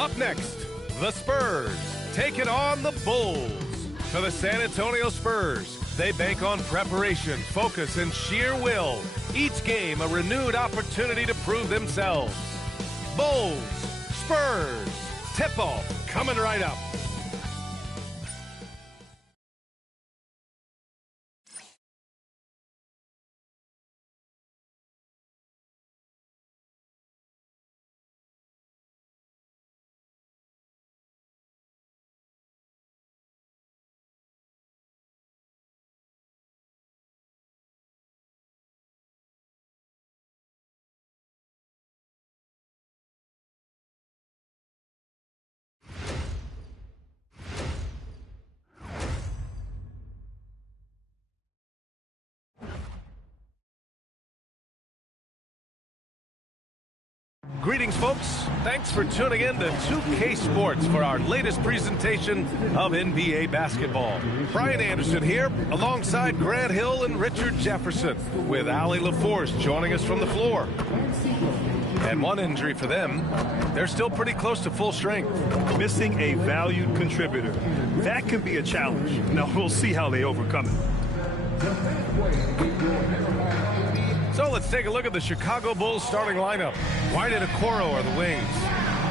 Up next, the Spurs taking on the Bulls. For the San Antonio Spurs, they bank on preparation, focus, and sheer will. Each game a renewed opportunity to prove themselves. Bulls, Spurs, tip-off coming right up. Greetings, folks. Thanks for tuning in to 2K Sports for our latest presentation of NBA basketball. Brian Anderson here, alongside Grant Hill and Richard Jefferson, with Allie LaForce joining us from the floor. And one injury for them, they're still pretty close to full strength. Missing a valued contributor. That can be a challenge. Now, we'll see how they overcome it. So let's take a look at the Chicago Bulls starting lineup. White and Okoro are the wings.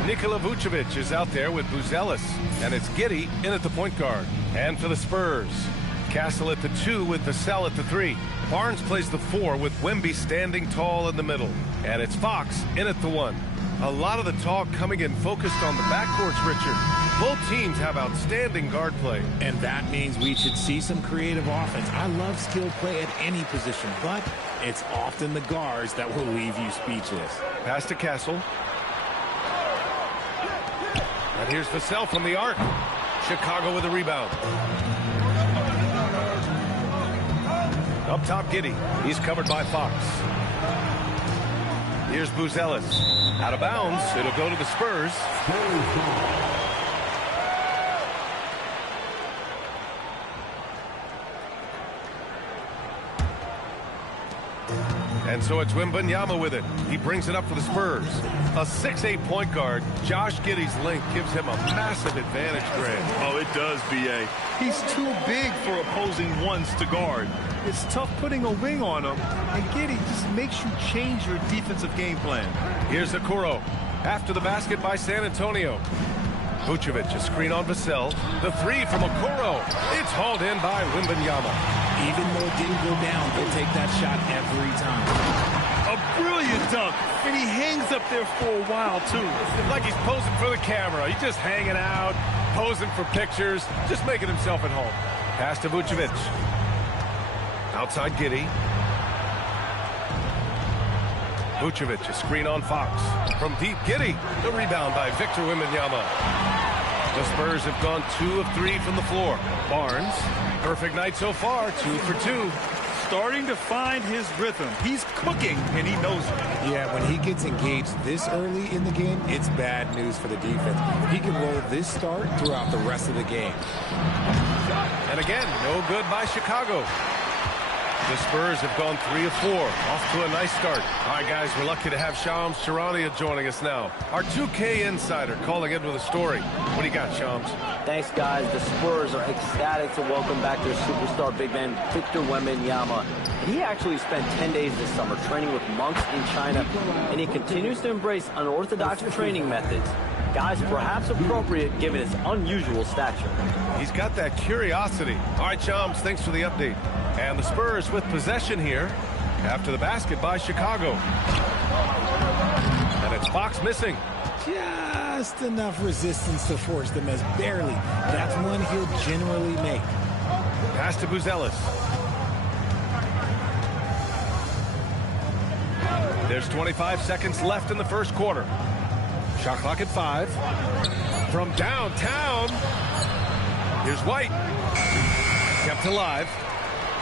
Nikola Vucevic is out there with Buzelis, and it's Giddey in at the point guard. And for the Spurs, Castle at the 2 with Vassell at the 3. Barnes plays the 4 with Wemby standing tall in the middle. And it's Fox in at the 1. A lot of the talk coming in focused on the backcourts, Richard. Both teams have outstanding guard play. And that means we should see some creative offense. I love skilled play at any position, but it's often the guards that will leave you speechless. Pass to Castle. And here's Vassell from the arc. Chicago with a rebound. Up top, Giddey. He's covered by Fox. Here's Buzelis. Out of bounds. It'll go to the Spurs. And so it's Wembanyama with it. He brings it up for the Spurs. A 6'8" point guard, Josh Giddey's length gives him a massive advantage, Greg. Oh, it does, B.A. He's too big for opposing ones to guard. It's tough putting a wing on him, and Giddey just makes you change your defensive game plan. Here's Okoro. After the basket by San Antonio. Vucevic, a screen on Vassell. The 3 from Okoro. It's hauled in by Wembanyama. Even though it didn't go down, they'll take that shot every time. A brilliant dunk, and he hangs up there for a while, too. Like he's posing for the camera. He's just hanging out, posing for pictures, just making himself at home. Pass to Vucevic. Outside Giddey. Vucevic, a screen on Fox. From deep, Giddey. The rebound by Victor Wembanyama. The Spurs have gone 2 of 3 from the floor. Barnes, perfect night so far, 2 for 2. Starting to find his rhythm. He's cooking, and he knows it. Yeah, when he gets engaged this early in the game, it's bad news for the defense. He can roll this start throughout the rest of the game. And again, no good by Chicago. The Spurs have gone 3 of 4. Off to a nice start. All right, guys, we're lucky to have Shams Charania joining us now. Our 2K insider calling in with a story. What do you got, Shams? Thanks, guys. The Spurs are ecstatic to welcome back their superstar big man, Victor Wembanyama. He actually spent 10 days this summer training with monks in China, and he continues to embrace unorthodox training methods. Guys, perhaps appropriate given his unusual stature. He's got that curiosity. All right, Shams, thanks for the update. And the Spurs with possession here after the basket by Chicago. And it's Fox missing. Just enough resistance to force the miss. Barely. That's one he'll generally make. Pass to Buzelis. There's 25 seconds left in the first quarter. Shot clock at 5. From downtown, here's White. Kept alive.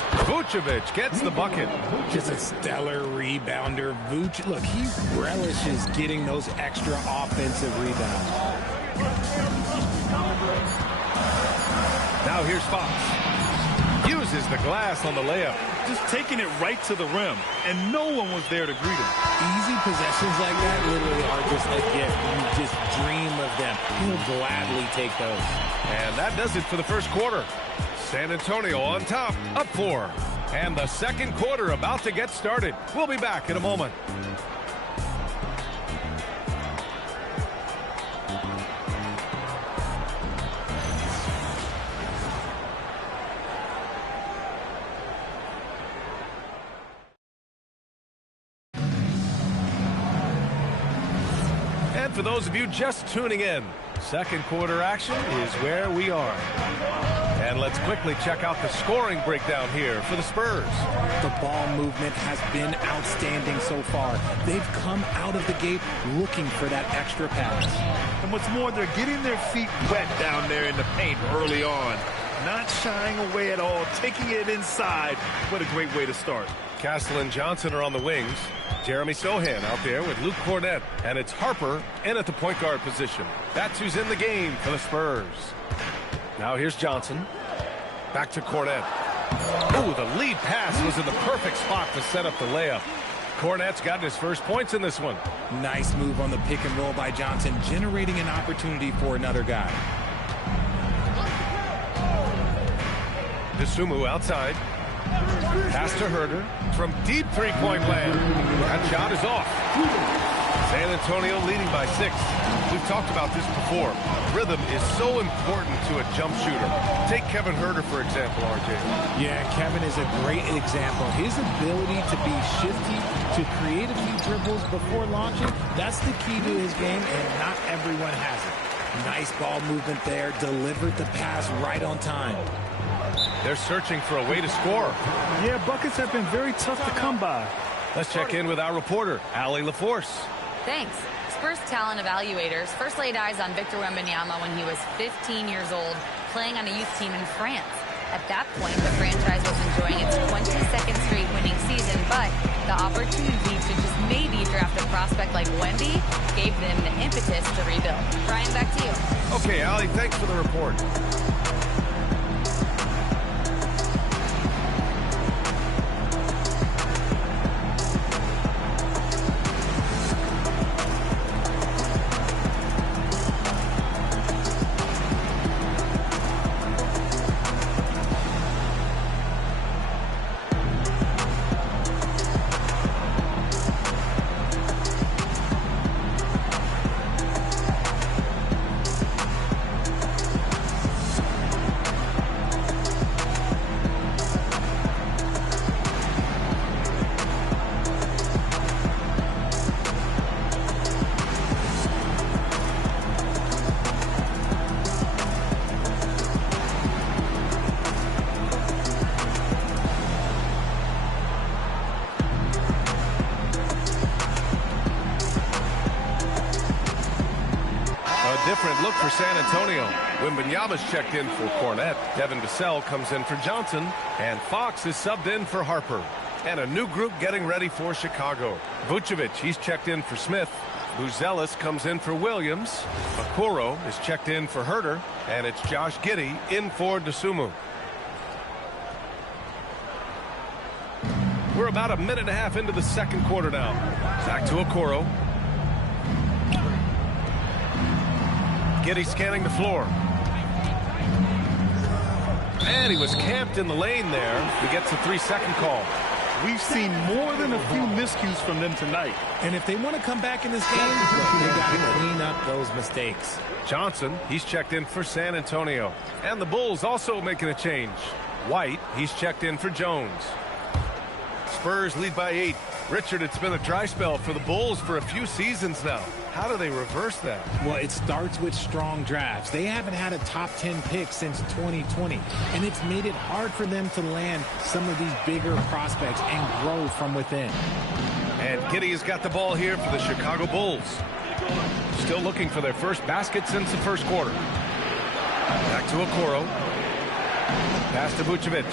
Vucevic gets the bucket. Just a stellar rebounder. Vucevic, look, he relishes getting those extra offensive rebounds. Now here's Fox. Uses the glass on the layup. Just taking it right to the rim, and no one was there to greet him. Easy possessions like that literally are just a gift. You just dream of them. He'll gladly take those. And that does it for the first quarter. San Antonio on top, up 4. And the second quarter about to get started. We'll be back in a moment. And for those of you just tuning in, second quarter action is where we are. And let's quickly check out the scoring breakdown here for the Spurs. The ball movement has been outstanding so far. They've come out of the gate looking for that extra pass. And what's more, they're getting their feet wet down there in the paint early on. Not shying away at all, taking it inside. What a great way to start. Castle and Johnson are on the wings. Jeremy Sohan out there with Luke Kornet. And it's Harper in at the point guard position. That's who's in the game for the Spurs. Now here's Johnson. Back to Kornet. Oh, the lead pass was in the perfect spot to set up the layup. Kornet's gotten his first points in this one. Nice move on the pick and roll by Johnson, generating an opportunity for another guy. Dosunmu outside. Pass to Herder from deep three-point land. That shot is off. San Antonio leading by 6. We've talked about this before. Rhythm is so important to a jump shooter. Take Kevin Herder, for example, RJ. Yeah, Kevin is a great example. His ability to be shifty, to create a few dribbles before launching, that's the key to his game, and not everyone has it. Nice ball movement there. Delivered the pass right on time. They're searching for a way to score. Yeah, buckets have been very tough to come by. Let's check in with our reporter, Allie LaForce. Thanks. Spurs talent evaluators first laid eyes on Victor Wembanyama when he was 15 years old, playing on a youth team in France. At that point, the franchise was enjoying its 22nd straight winning season, but the opportunity to just maybe draft a prospect like Wemby gave them the impetus to rebuild. Brian, back to you. Okay, Allie, thanks for the report. Different look for San Antonio. Wembanyama's checked in for Kornet. Devin Vassell comes in for Johnson. And Fox is subbed in for Harper. And a new group getting ready for Chicago. Vucevic, he's checked in for Smith. Buzelis comes in for Williams. Okoro is checked in for Herder. And it's Josh Giddey in for Dosunmu. We're about a minute and a half into the second quarter now. Back to Okoro. Giddey scanning the floor. And he was camped in the lane there. He gets a 3-second call. We've seen more than a few miscues from them tonight. And if they want to come back in this game, they got to clean up those mistakes. Johnson, he's checked in for San Antonio. And the Bulls also making a change. White, he's checked in for Jones. Spurs lead by 8. Richard, it's been a dry spell for the Bulls for a few seasons now. How do they reverse that? Well, it starts with strong drafts. They haven't had a top 10 pick since 2020, and it's made it hard for them to land some of these bigger prospects and grow from within. And Giddey has got the ball here for the Chicago Bulls. Still looking for their first basket since the first quarter. Back to Okoro. Pass to Vucevic.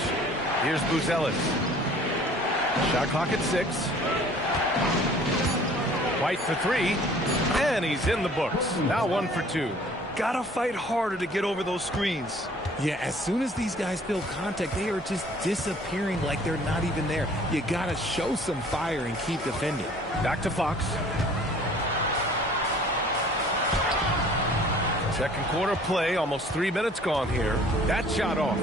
Here's Buzelis. Shot clock at 6. White for 3. And he's in the books. Now 1 for 2. Gotta fight harder to get over those screens. Yeah, as soon as these guys feel contact, they are just disappearing like they're not even there. You got to show some fire and keep defending. Back to Fox. Second quarter play, almost 3 minutes gone here. That shot off.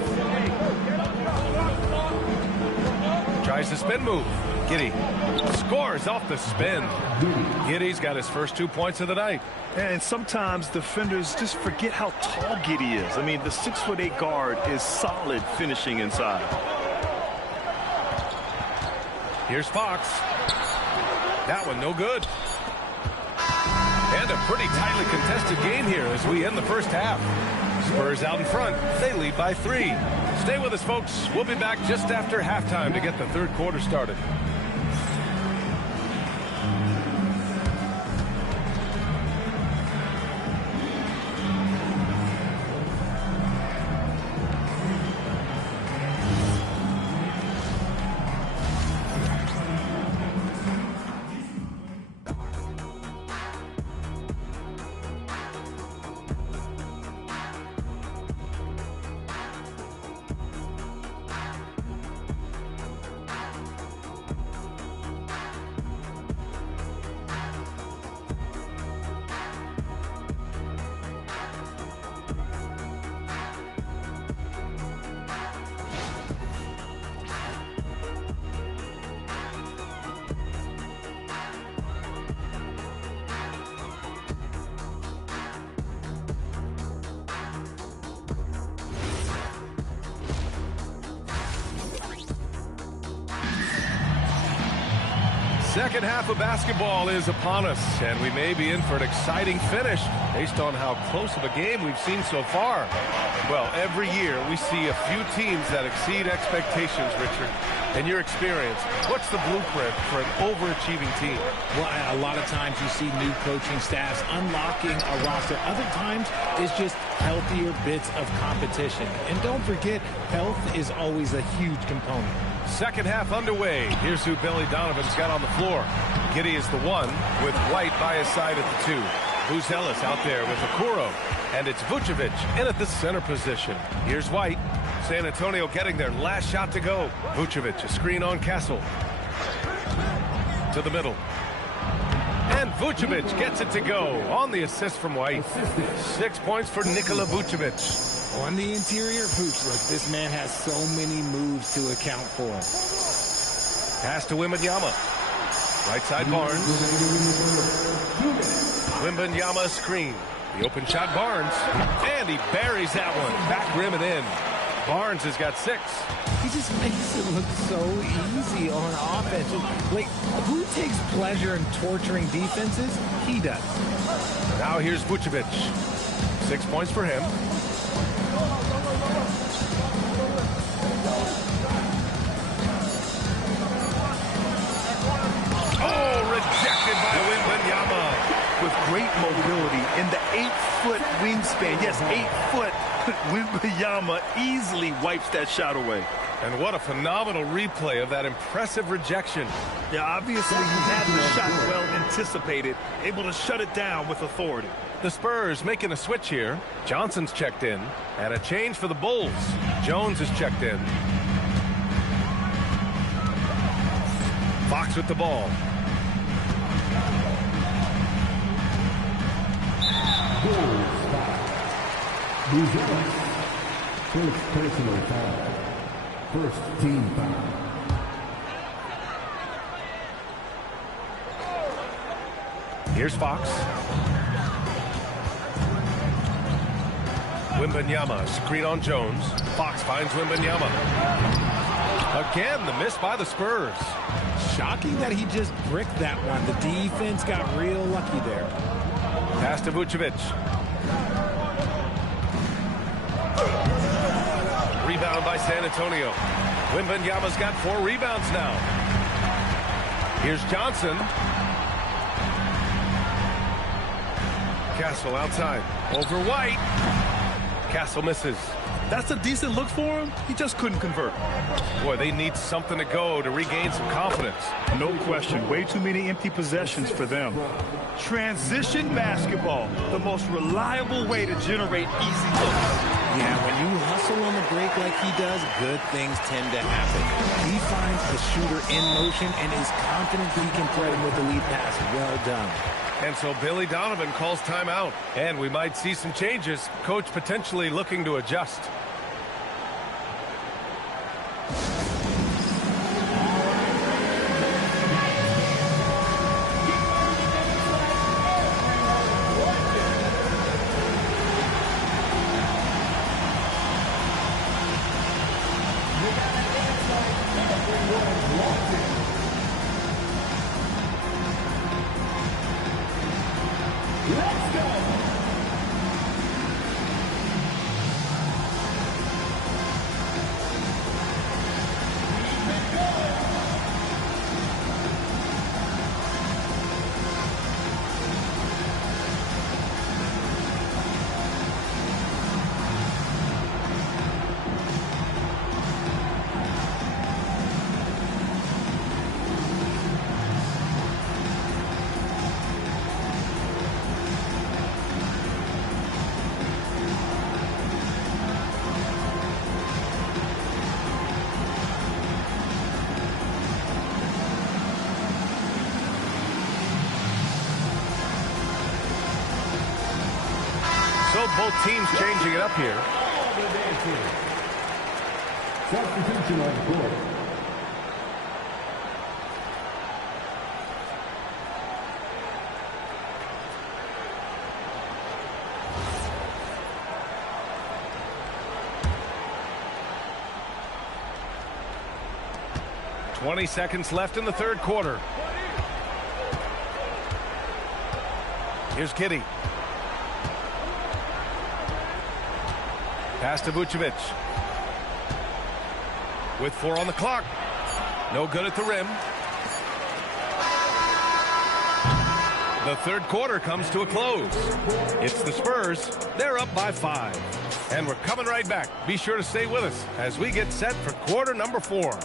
Tries the spin move. Giddey scores off the spin. Giddey's got his first 2 points of the night. And sometimes defenders just forget how tall Giddey is. I mean, the 6'8" guard is solid finishing inside. Here's Fox. That one no good. And a pretty tightly contested game here as we end the first half. Spurs out in front. They lead by 3. Stay with us, folks. We'll be back just after halftime to get the third quarter started. Second half of basketball is upon us, and we may be in for an exciting finish based on how close of a game we've seen so far. Well, every year we see a few teams that exceed expectations, Richard. In your experience, what's the blueprint for an overachieving team? Well, a lot of times you see new coaching staffs unlocking a roster. Other times it's just healthier bits of competition. And don't forget, health is always a huge component. Second half underway. Here's who Billy Donovan's got on the floor. Giddey is the 1 with White by his side at the 2. Buzelis out there with Okoro. And it's Vucevic in at the center position. Here's White. San Antonio getting their last shot to go. Vucevic, a screen on Castle. To the middle. And Vucevic gets it to go on the assist from White. 6 points for Nikola Vucevic. On the interior hoops, look, this man has so many moves to account for. Pass to Wembanyama. Right side Barnes. Wembanyama screen. The open shot Barnes. And he buries that one. Back rim and in. Barnes has got 6. He just makes it look so easy on offense. Like, who takes pleasure in torturing defenses? He does. Now here's Vucevic. 6 points for him. Rejected by Wembanyama. With great mobility in the 8-foot wingspan. Yes, 8 foot. Wembanyama easily wipes that shot away. And what a phenomenal replay of that impressive rejection. Yeah, obviously he had the shot well anticipated, able to shut it down with authority. The Spurs making a switch here. Johnson's checked in. And a change for the Bulls. Jones is checked in. Fox with the ball. First personal foul. First team foul. Here's Fox. Wembanyama, screen on Jones. Fox finds Wembanyama. Again, the miss by the Spurs. Shocking that he just bricked that one. The defense got real lucky there. Pass to Vucevic. Rebound by San Antonio. Wembanyama's got 4 rebounds now. Here's Johnson. Castle outside. Over White. Castle misses. That's a decent look for him. He just couldn't convert. Boy, they need something to go to regain some confidence. No question. Way too many empty possessions for them. Transition basketball. The most reliable way to generate easy looks. Yeah, when you hustle hustle on the break like he does, good things tend to happen. He finds a shooter in motion and is confident he can thread him with the lead pass. Well done. And so Billy Donovan calls timeout. And we might see some changes. Coach potentially looking to adjust. So both teams changing it up here. Substitution on the court. "20 seconds left in the third quarter. Here's Giddey. Pass to Vucevic. With 4 on the clock. No good at the rim. The third quarter comes to a close. It's the Spurs. They're up by 5. And we're coming right back. Be sure to stay with us as we get set for quarter number 4.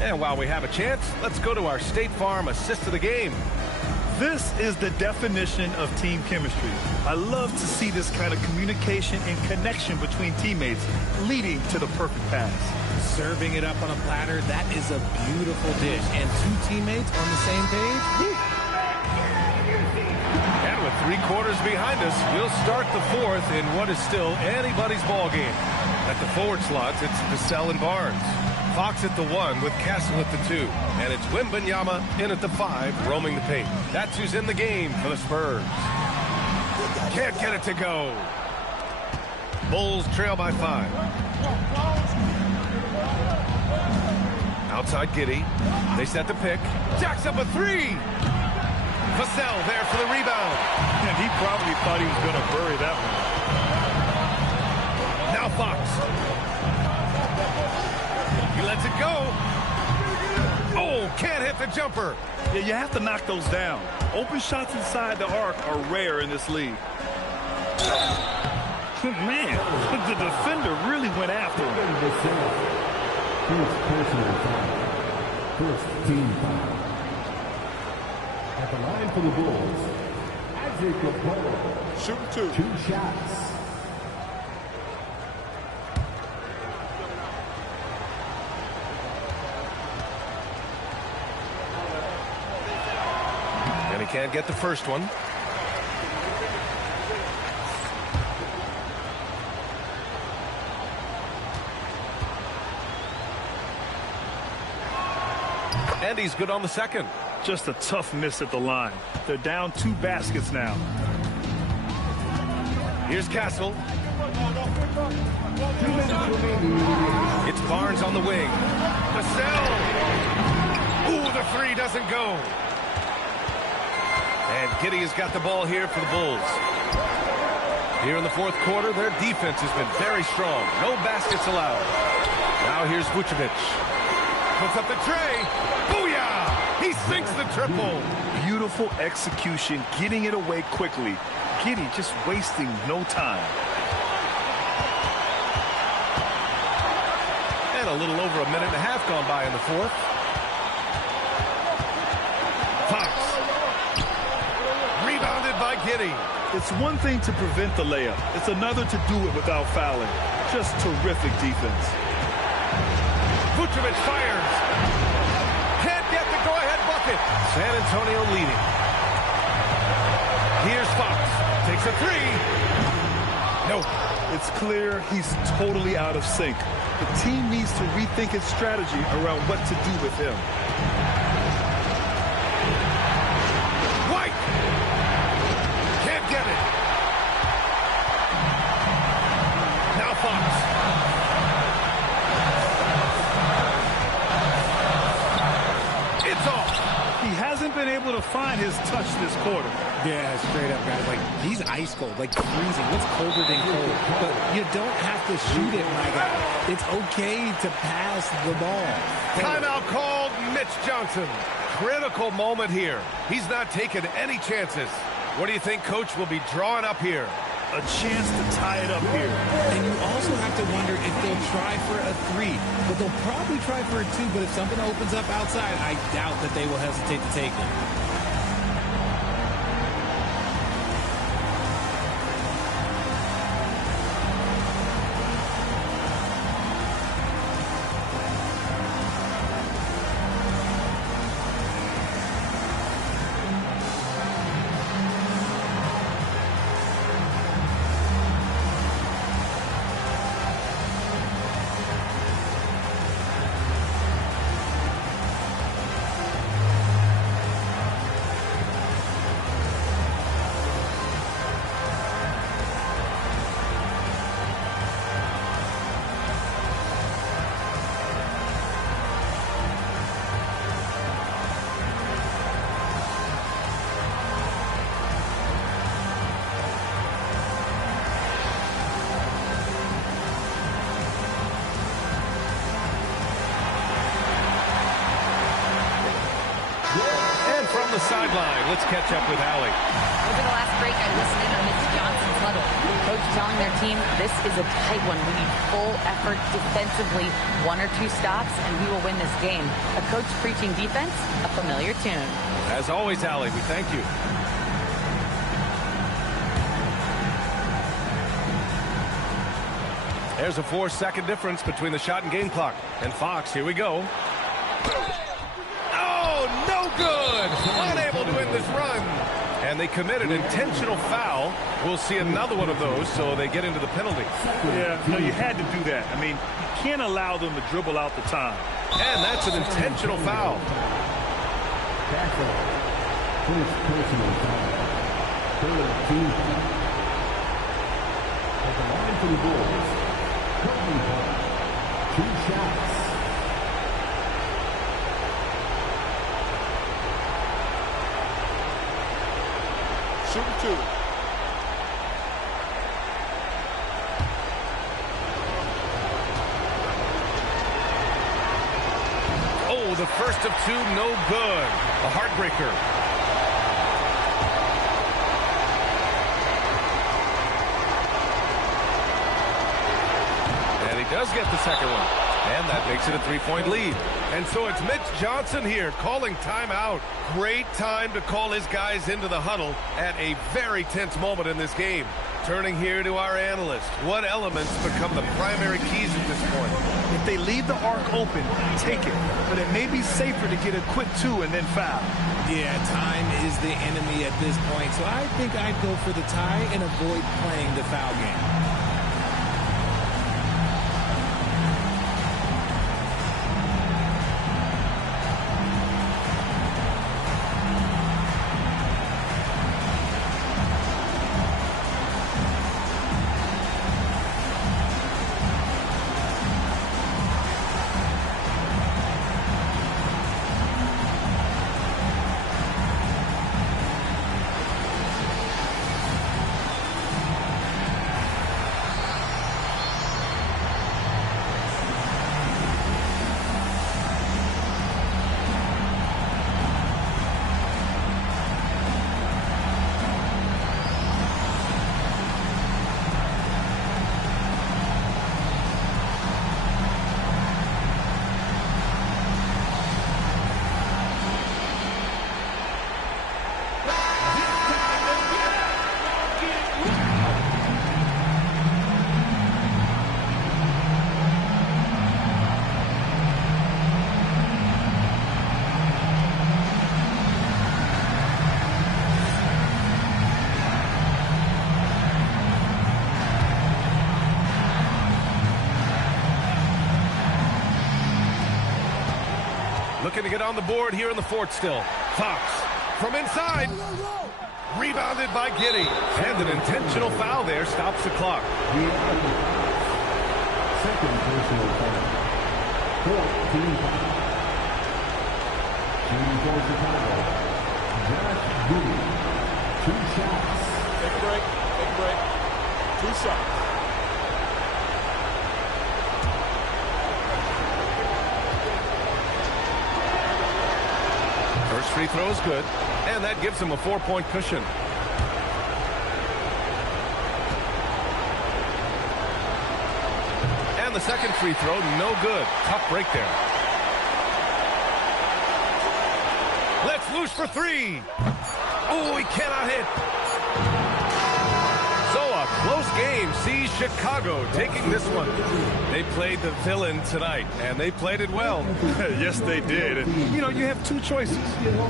And while we have a chance, let's go to our State Farm assist of the game. This is the definition of team chemistry. I love to see this kind of communication and connection between teammates leading to the perfect pass. Serving it up on a platter, that is a beautiful dish. And 2 teammates on the same page. Woo. And with 3 quarters behind us, we'll start the 4th in what is still anybody's ball game. At the forward slots, it's Vassell and Barnes. Fox at the 1 with Castle at the 2. And it's Wembanyama in at the 5, roaming the paint. That's who's in the game for the Spurs. Can't get it to go. Bulls trail by 5. Outside Giddey. They set the pick. Jacks up a 3. Vassell there for the rebound. And he probably thought he was going to bury that one. Now Fox. He lets it go. Oh, can't hit the jumper. Yeah, you have to knock those down. Open shots inside the arc are rare in this league. Man, the defender really went after him. First personal foul. First team foul. At the line for the Bulls, Isaac Okoro. Shooting 2. 2 shots. And he can't get the first one. And he's good on the second. Just a tough miss at the line. They're down 2 baskets now. Here's Castle. It's Barnes on the wing. Vassell. Ooh, the 3 doesn't go. And Giddey has got the ball here for the Bulls. Here in the 4th quarter, their defense has been very strong. No baskets allowed. Now here's Vucevic. Puts up the tray. Booyah! He sinks the triple. Beautiful execution, getting it away quickly. Giddey just wasting no time. And a little over a minute and a half gone by in the fourth. Fox. Rebounded by Giddey. It's one thing to prevent the layup. It's another to do it without fouling. Just terrific defense. Vucevic fires. Can't get the go-ahead bucket. San Antonio leading. Here's Fox. Takes a three. Nope. It's clear he's totally out of sync. The team needs to rethink its strategy around what to do with him. White. Can't get it. Now Fox. It's off. He hasn't been able to find his touch this quarter. Yeah, straight up, guys. Like, he's ice cold, like freezing. What's colder than cold? But you don't have to shoot it, my guy. It's okay to pass the ball. Timeout called. Mitch Johnson. Critical moment here. He's not taking any chances. What do you think Coach will be drawing up here? A chance to tie it up here. And you also have to wonder if they'll try for a three. But they'll probably try for a two. But if something opens up outside, I doubt that they will hesitate to take it. From the sideline, let's catch up with Allie. Over the last break, I listened in on Mitch Johnson's huddle. Coach telling their team, this is a tight one. We need full effort defensively, 1 or 2 stops, and we will win this game. A coach preaching defense, a familiar tune. As always, Allie, we thank you. There's a 4-second difference between the shot and game clock. And Fox, here we go. No good! Unable to end this run. And they committed intentional foul. We'll see another one of those, so they get into the penalty. Yeah, no, you had to do that. I mean, you can't allow them to dribble out the time. And that's an intentional foul. That's all. First personal foul. Third team foul. At the line for the Bulls, Courtney Hart. 2 shots. Shooting 2. Oh, the first of 2, no good. A heartbreaker. And he does get the second one. And that makes it a 3-point lead. And so it's Mitch Johnson here calling timeout. Great time to call his guys into the huddle at a very tense moment in this game. Turning here to our analyst. What elements become the primary keys at this point? If they leave the arc open, take it. But it may be safer to get a quick 2 and then foul. Yeah, time is the enemy at this point. So I think I'd go for the tie and avoid playing the foul game. Looking to get on the board here in the fourth still. Fox from inside. Rebounded by Giddey. And an intentional foul there stops the clock. Second personal foul. 14 foul. Shooting for Chicago. Josh Giddey. 2 shots. Take a break. Take a break. 2 shots. First free throw is good, and that gives him a 4-point cushion. And the second free throw, no good. Tough break there. Let's loose for 3. Oh, he cannot hit. So a close game sees Chicago taking this one. They played the villain tonight, and they played it well. Yes, they did. And, you know, you have 2 choices.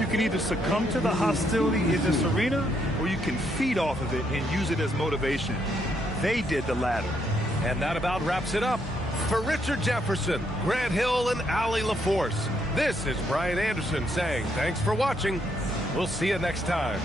You can either succumb to the hostility in this arena, or you can feed off of it and use it as motivation. They did the latter. And that about wraps it up. For Richard Jefferson, Grant Hill, and Allie LaForce, this is Brian Anderson saying thanks for watching. We'll see you next time.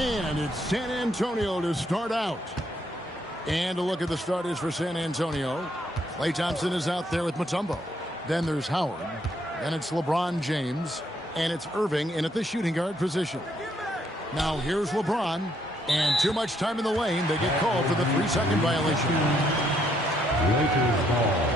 And it's San Antonio to start out. And a look at the starters for San Antonio. Klay Thompson is out there with Mutombo. Then there's Howard. Then it's LeBron James. And it's Irving in at the shooting guard position. Now here's LeBron. And too much time in the lane. They get called for the 3-second violation. Lakers ball.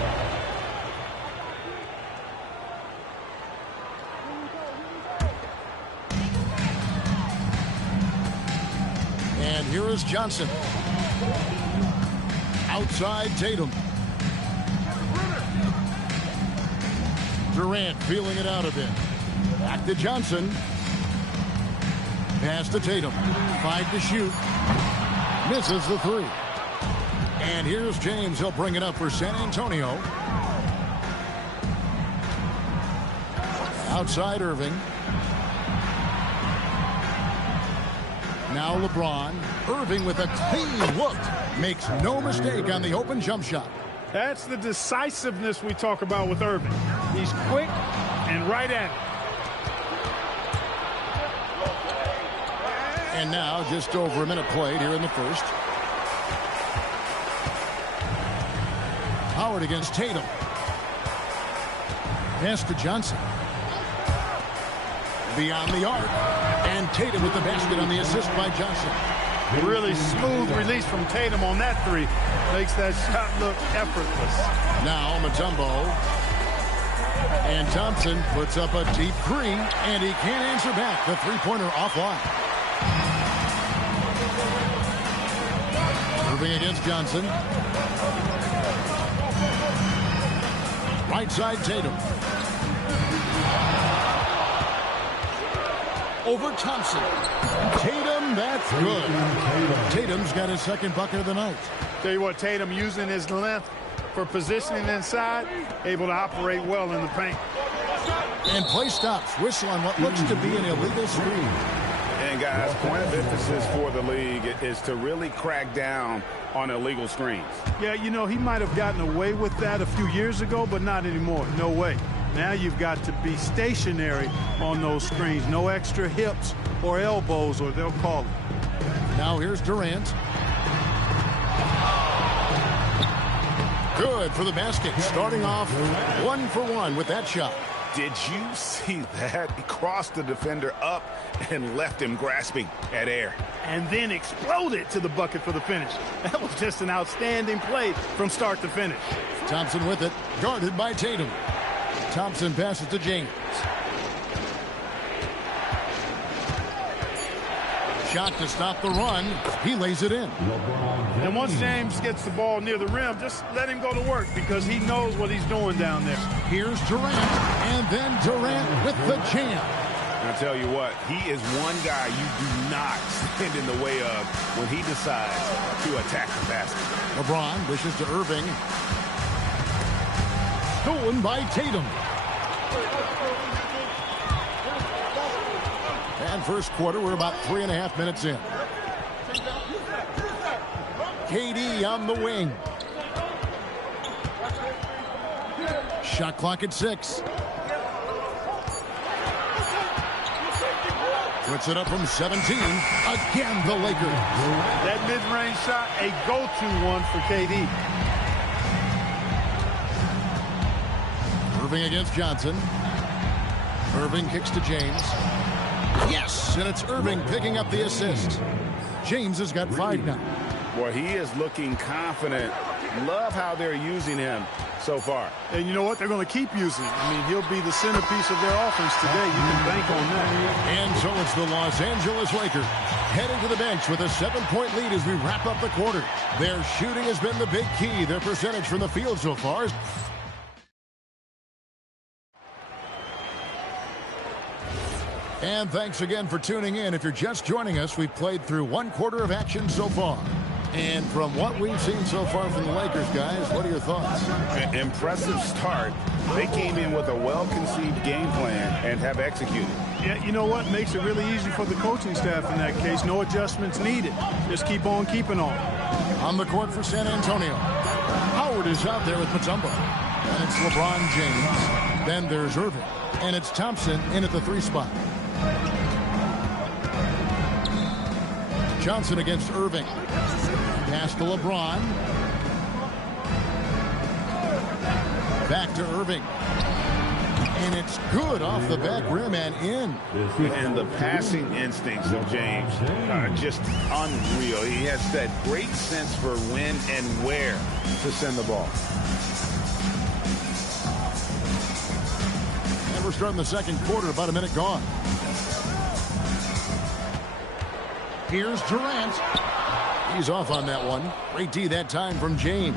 And here is Johnson. Outside Tatum. Durant feeling it out a bit. Back to Johnson. Pass to Tatum. 5 to shoot. Misses the 3. And here's James. He'll bring it up for San Antonio. Outside Irving. Now LeBron. Irving with a clean look. Makes no mistake on the open jump shot. That's the decisiveness we talk about with Irving. He's quick and right at it. And now just over a minute played here in the first. Howard against Tatum. Pass to Johnson. Beyond the arc. And Tatum with the basket on the assist by Johnson. Really smooth release from Tatum on that 3. Makes that shot look effortless. Now Mutombo. And Thompson puts up a deep 3. And he can't answer back. The three-pointer offline. Irving against Johnson. Right side Tatum. Over Thompson. Tatum, that's good. Tatum's got his second bucket of the night. Tell you what, Tatum using his length for positioning inside, able to operate well in the paint. And play stops. Whistle on what looks to be an illegal screen. And guys, point of emphasis for the league is to really crack down on illegal screens. Yeah, you know, he might have gotten away with that a few years ago, but not anymore. No way. Now you've got to be stationary on those screens. No extra hips or elbows, or they'll call it. Now here's Durant. Good for the basket. Starting off 1 for 1 with that shot. Did you see that? He crossed the defender up and left him grasping at air. And then exploded to the bucket for the finish. That was just an outstanding play from start to finish. Thompson with it, guarded by Tatum. Thompson passes to James. Shot to stop the run. He lays it in. And once James gets the ball near the rim, just let him go to work because he knows what he's doing down there. Here's Durant, and then Durant with the jam. I'll tell you what, he is one guy you do not stand in the way of when he decides to attack the basket. LeBron dishes to Irving. Stolen by Tatum. And first quarter, we're about 3.5 minutes in. KD on the wing. Shot clock at 6. Puts it up from 17. Again, the Lakers. That mid-range shot, a go-to one for KD. Irving against Johnson. Irving kicks to James. Yes, and it's Irving picking up the assist. James has got 5 now. Boy, he is looking confident. Love how they're using him so far. And you know what? They're going to keep using him. I mean, he'll be the centerpiece of their offense today. You can bank on that. And so it's the Los Angeles Lakers heading to the bench with a 7-point lead as we wrap up the quarter. Their shooting has been the big key. Their percentage from the field so far is... And thanks again for tuning in. If you're just joining us, we've played through 1 quarter of action so far. And from what we've seen so far from the Lakers, guys, what are your thoughts? An impressive start. They came in with a well-conceived game plan and have executed. Yeah, you know what? Makes it really easy for the coaching staff in that case. No adjustments needed. Just keep on keeping on. On the court for San Antonio, Howard is out there with Mutombo. And it's LeBron James. Then there's Irving. And it's Thompson in at the 3 spot. Johnson against Irving. Pass to LeBron. Back to Irving. And it's good off the back rim and in. And the passing instincts of James are just unreal. He has that great sense for when and where to send the ball. And we're starting the second quarter, about a minute gone. Here's Durant. He's off on that one. Great D that time from James.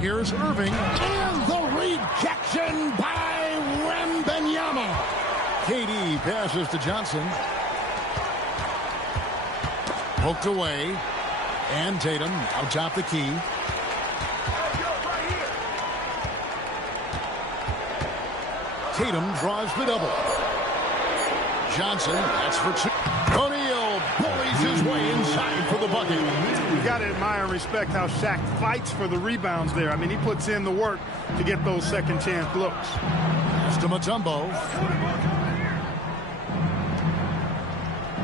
Here's Irving. And the rejection by Wembanyama. KD passes to Johnson. Poked away. And Tatum out top the key. Tatum draws the double. Johnson, that's for two. O'Neal bullies his way inside for the bucket. You got to admire and respect how Shaq fights for the rebounds there. I mean, he puts in the work to get those second chance looks. Pass to Mutombo.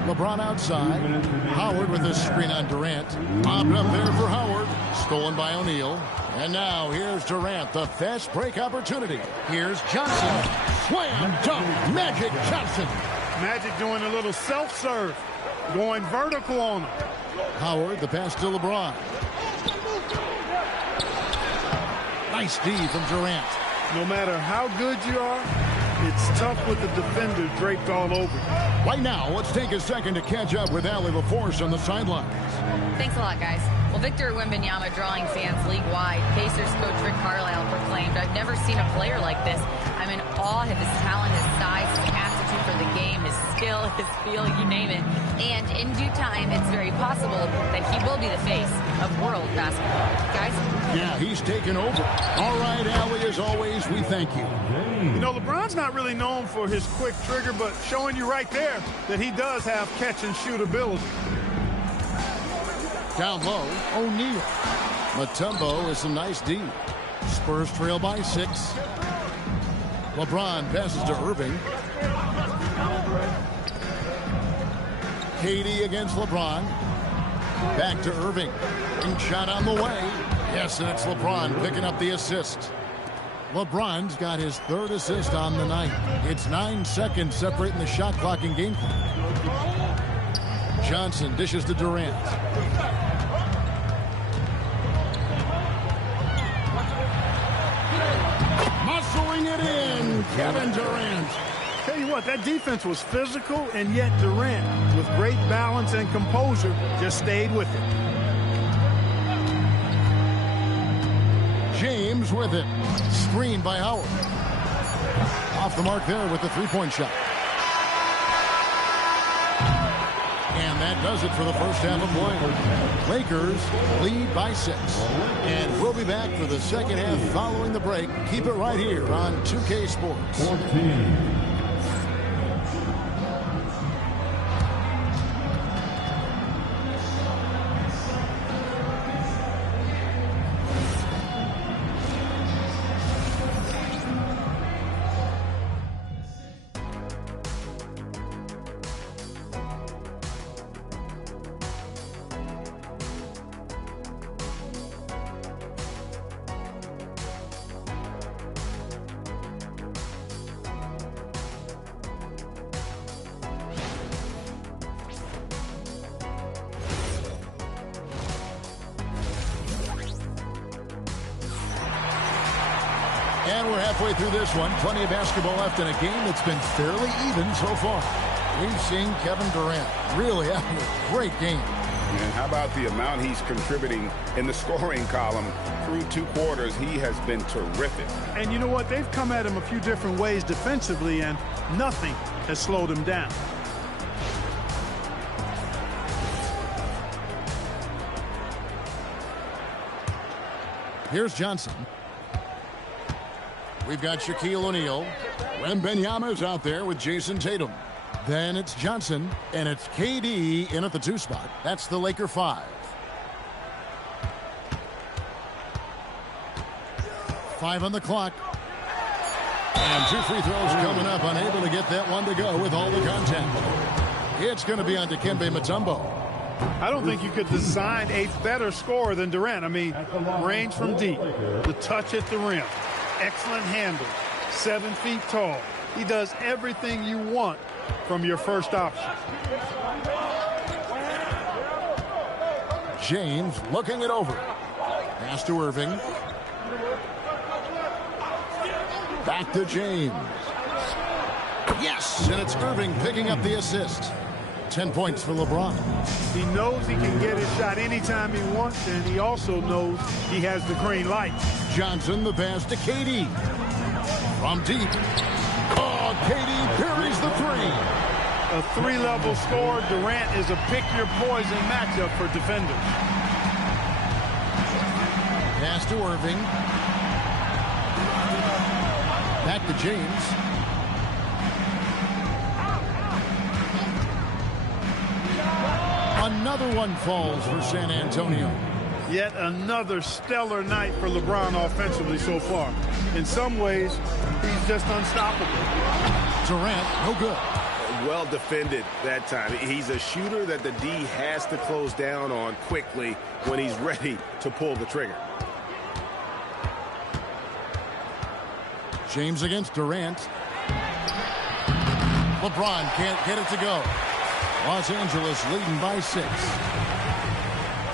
LeBron outside. Howard with a screen on Durant. Bobbed up there for Howard. Stolen by O'Neal. And now here's Durant, the fast break opportunity. Here's Johnson. Slam dunk. Magic Johnson. Magic doing a little self-serve. Going vertical on him. Howard, the pass to LeBron. Nice D from Durant. No matter how good you are, it's tough with the defender draped all over. Right now, let's take a second to catch up with Allie LaForce on the sidelines. Thanks a lot, guys. Well, Victor Wembanyama drawing fans league-wide. Pacers coach Rick Carlisle proclaimed, "I've never seen a player like this. I'm in awe of his talent, his size, his aptitude for the game, his skill, his feel, you name it. And in due time, it's very possible that he will be the face of world basketball." Guys? Yeah, he's taken over. All right, Allie, as always, we thank you. You know, LeBron's not really known for his quick trigger, but showing you right there that he does have catch-and-shoot ability. Down low, O'Neal. Mutombo is a nice D. Spurs trail by 6. LeBron passes to Irving. KD against LeBron. Back to Irving. Ring shot on the way. Yes, and it's LeBron picking up the assist. LeBron's got his 3rd assist on the night. It's 9 seconds separating the shot clock and game clock. Johnson dishes to Durant. Muscling it in, Kevin Durant. Tell you what, that defense was physical, and yet Durant, with great balance and composure, just stayed with it. James with it. Screened by Howard. Off the mark there with the three-point shot. And that does it for the first half of play. Lakers lead by 6. And we'll be back for the second half following the break. Keep it right here on 2K Sports. 14. And we're halfway through this one. Plenty of basketball left in a game that's been fairly even so far. We've seen Kevin Durant really having a great game. And how about the amount he's contributing in the scoring column through 2 quarters? He has been terrific. And you know what? They've come at him a few different ways defensively, and nothing has slowed him down. Here's Johnson. We've got Shaquille O'Neal. Wembanyama's out there with Jason Tatum. Then it's Johnson, and it's KD in at the 2 spot. That's the Laker 5. 5 on the clock. And 2 free throws coming up. Unable to get that one to go with all the contact. It's going to be on Dikembe Mutombo. I don't think you could design a better scorer than Durant. I mean, range from deep, the touch at the rim, excellent handle, 7 feet tall. He does everything you want from your first option. James looking it over. Pass to Irving. Back to James. Yes, and it's Irving picking up the assist. 10 points for LeBron. He knows he can get his shot anytime he wants, and he also knows he has the green light. Johnson, the pass to KD. From deep. Oh, KD buries the three. A 3-level score. Durant is a pick-your-poison matchup for defenders. Pass to Irving. Back to James. Another one falls for San Antonio. Yet another stellar night for LeBron offensively so far. In some ways, he's just unstoppable. Durant, no good. Well defended that time. He's a shooter that the D has to close down on quickly when he's ready to pull the trigger. James against Durant. LeBron can't get it to go. Los Angeles leading by 6.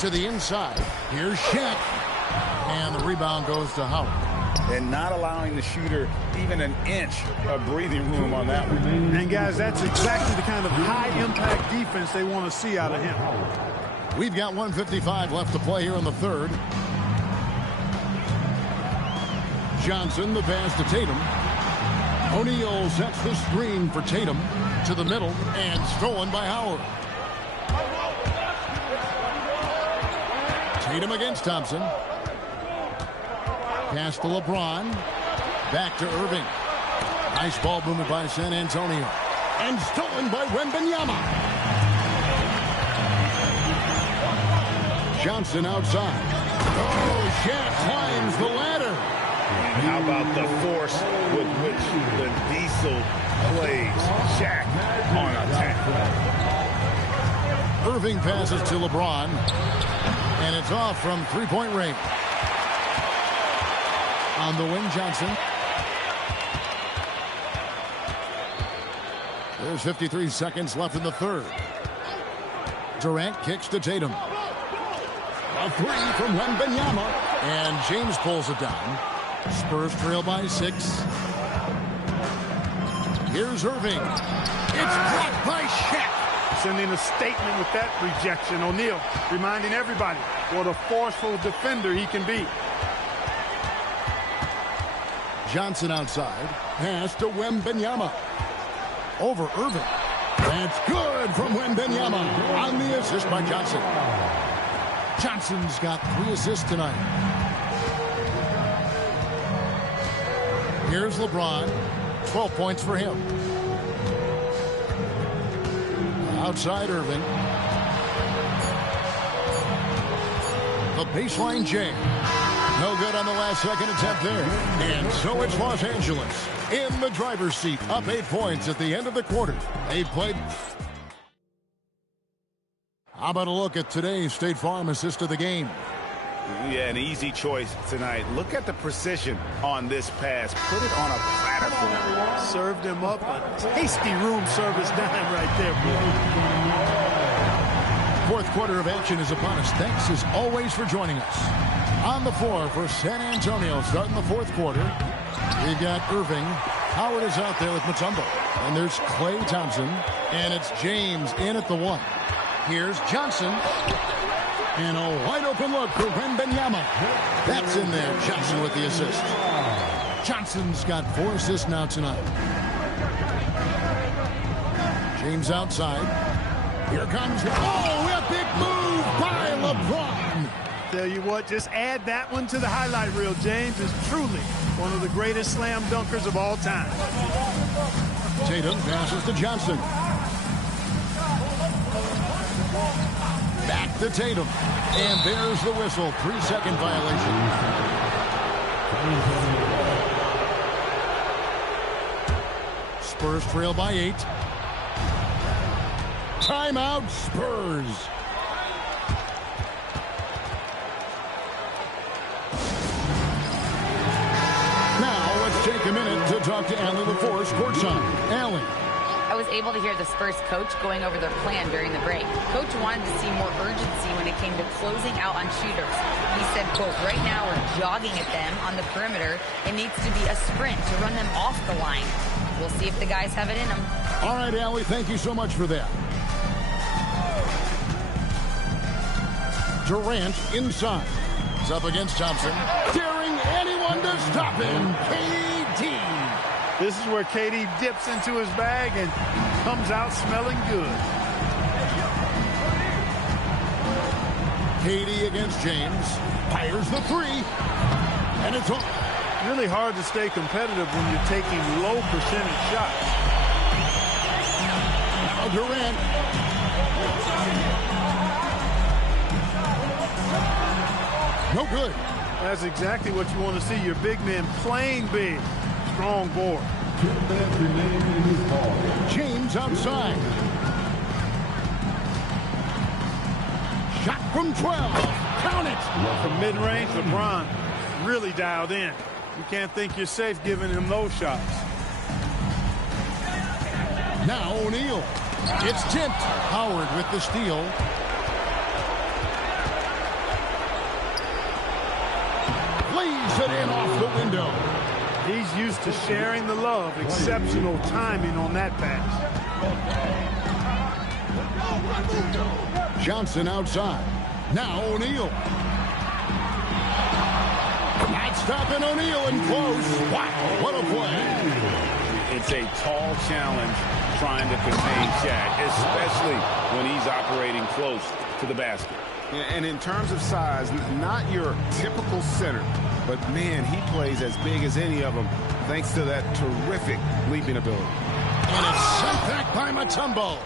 To the inside. Here's Shaq. And the rebound goes to Howard. And not allowing the shooter even an inch of breathing room on that one. And guys, that's exactly the kind of high-impact defense they want to see out of him. We've got 1:55 left to play here in the third. Johnson, the pass to Tatum. O'Neal sets the screen for Tatum to the middle and stolen by Howard. Tatum against Thompson. Pass to LeBron. Back to Irving. Nice ball movement by San Antonio. And stolen by Wembanyama. Johnson outside. Oh, Shaq climbs the ladder. How about the force with which the Diesel plays Shaq on attack? Irving passes to LeBron. And it's off from three-point range. On the wing, Johnson. There's 53 seconds left in the third. Durant kicks to Tatum. A three from Wembanyama. And James pulls it down. Spurs trail by 6. Here's Irving. It's blocked by Shaq. Sending a statement with that rejection. O'Neal reminding everybody what a forceful defender he can be. Johnson outside. Pass to Wembanyama. Over Irving. That's good from Wembanyama on the assist by Johnson. Johnson's got 3 assists tonight. Here's LeBron. 12 points for him. Outside Irving. The baseline J. No good on the last second attempt there. And so it's Los Angeles in the driver's seat, up 8 points at the end of the quarter. They played. How about a look at today's State Farm assist of the game? Yeah, an easy choice tonight. Look at the precision on this pass. Put it on a platter for him. Served him up a tasty room service dime right there, boy. Fourth quarter of action is upon us. Thanks as always for joining us. On the floor for San Antonio starting the fourth quarter. We've got Irving. Howard is out there with Mutombo. And there's Klay Thompson. And it's James in at the 1. Here's Johnson. And a wide open look for Wembanyama. That's in there. Johnson with the assist. Johnson's got 4 assists now tonight. James outside. Here comes. Oh, a big move by LeBron. Tell you what, just add that one to the highlight reel. James is truly one of the greatest slam dunkers of all time. Tatum passes to Johnson. Back to Tatum. And there's the whistle. 3-second violation. Spurs trail by 8. Timeout Spurs. Now let's take a minute to talk to Allie LaForce courtside. Allie. I was able to hear the Spurs coach going over their plan during the break. Coach wanted to see more urgency when it came to closing out on shooters. He said, quote, right now we're jogging at them on the perimeter. It needs to be a sprint to run them off the line. We'll see if the guys have it in them. All right, Allie, thank you so much for that. Durant inside. He's up against Thompson. Daring anyone to stop him. KD. This is where KD dips into his bag and comes out smelling good. KD against James. Fires the three. And it's on. Really hard to stay competitive when you're taking low percentage shots. Now Durant. No good. That's exactly what you want to see. Your big men playing big. Strong board. James outside. Shot from 12. Count it. From mid-range, LeBron really dialed in. You can't think you're safe giving him those shots. Now O'Neal. It's tipped. Howard with the steal. Lays it in off the window. He's used to sharing the love. Exceptional timing on that pass. Johnson outside. Now O'Neal. Not stopping O'Neal in close. Wow, what a play. It's a tall challenge trying to contain Shaq, especially when he's operating close to the basket. And in terms of size, not your typical center, but man, he plays as big as any of them thanks to that terrific leaping ability. And it's sent back by Mutombo.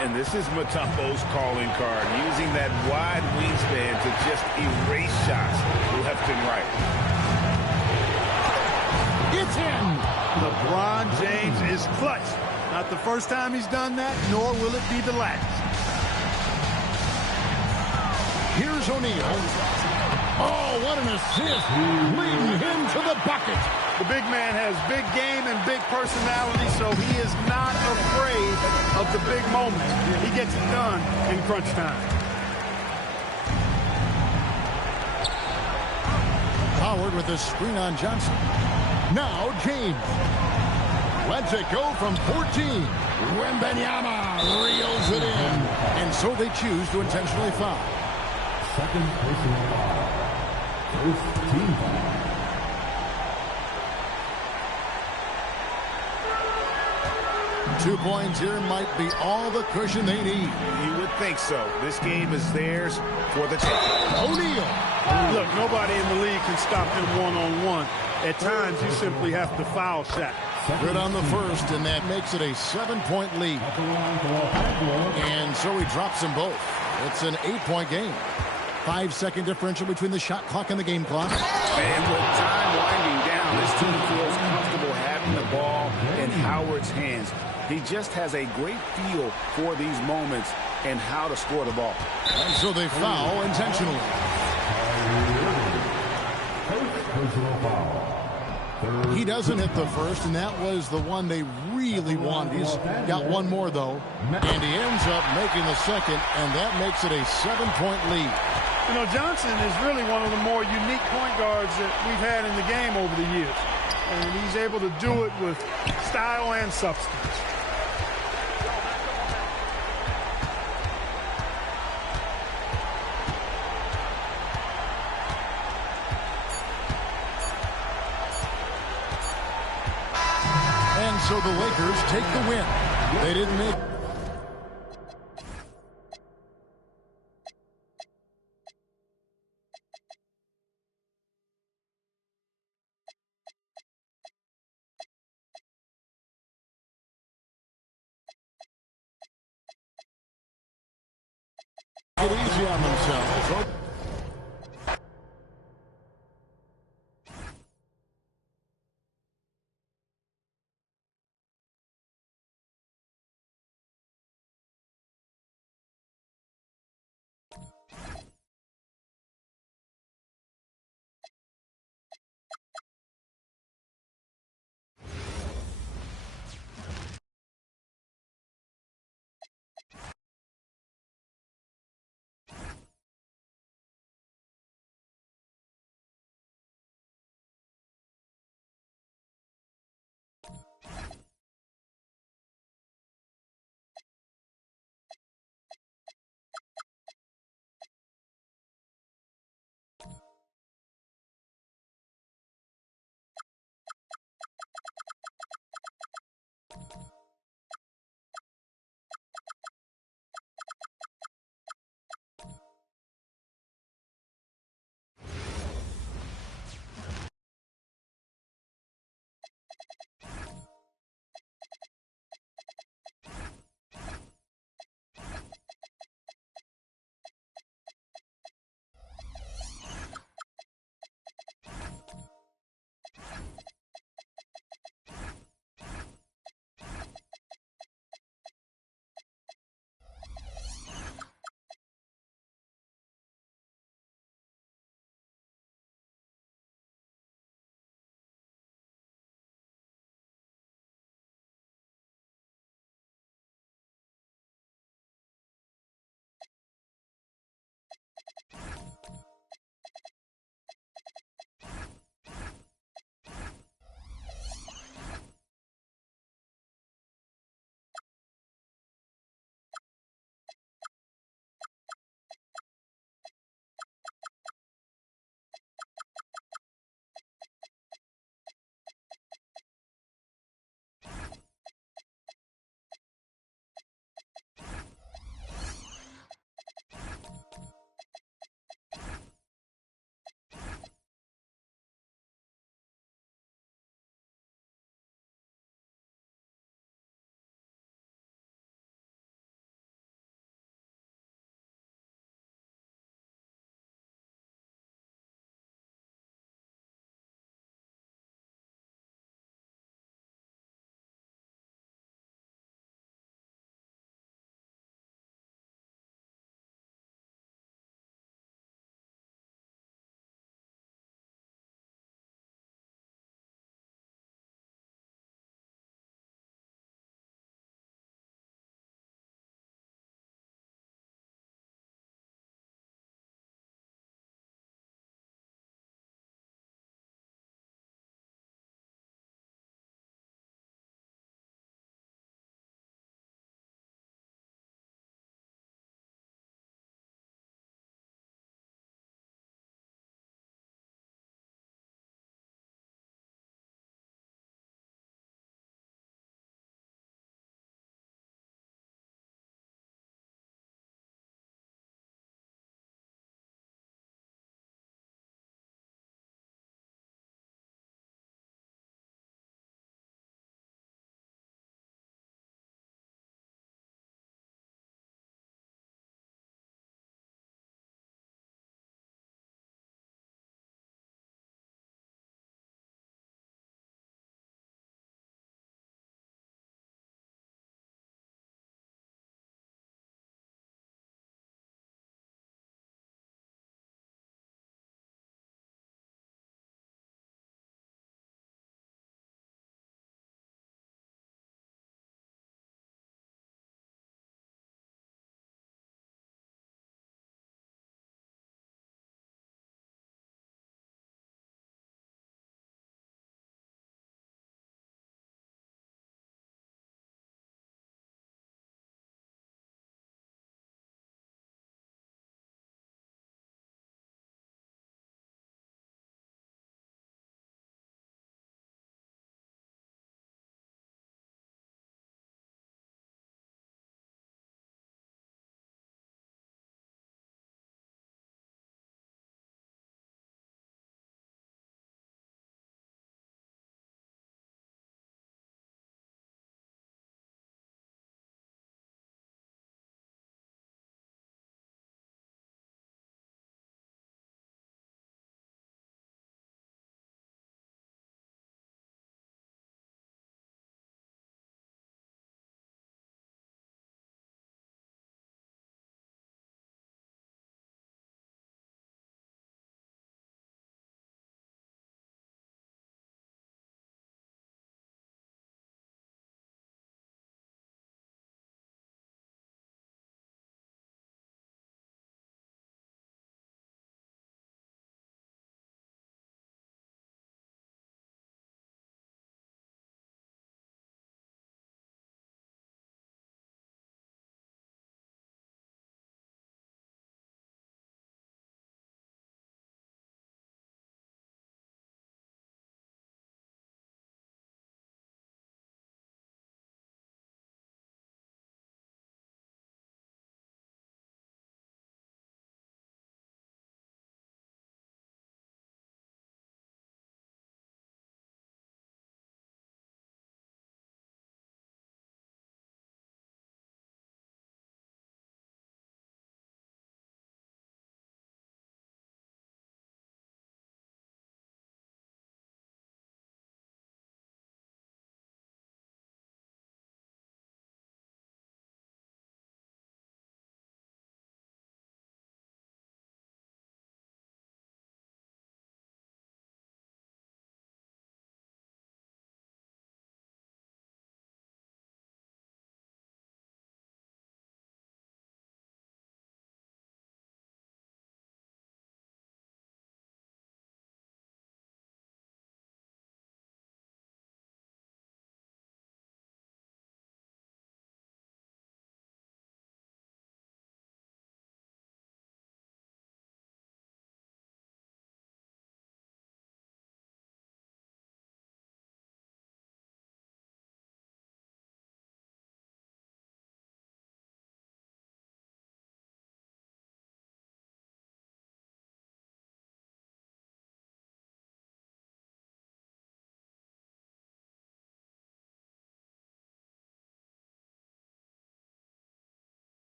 And this is Mutombo's calling card, using that wide wingspan to just erase shots left and right. It's in. LeBron James is clutch. Not the first time he's done that, nor will it be the last. Here's O'Neal. Oh, what an assist. Leading him to the bucket. The big man has big game and big personality, so he is not afraid of the big moments. He gets it done in crunch time. Howard with a screen on Johnson. Now James. Lets it go from 14. Wembanyama reels it in. And so they choose to intentionally foul. Second personal foul. First team foul. .2 points here might be all the cushion they need. You would think so. This game is theirs for the taking. O'Neal. Look, nobody in the league can stop him one-on-one. At times, you simply have to foul Shaq. Good on the first, and that makes it a 7-point lead. And so he drops them both. It's an 8-point game. 5-second differential between the shot clock and the game clock. And with time winding down, this team feels comfortable having the ball in Howard's hands. He just has a great feel for these moments and how to score the ball. And so they foul intentionally. Personal foul. He doesn't hit the first, and that was the one they really wanted. He's got one more, though. And he ends up making the second, and that makes it a 7-point lead. You know, Johnson is really one of the more unique point guards that we've had in the game over the years. And he's able to do it with style and substance. And so the Lakers take the win. They didn't make... it easy on themselves.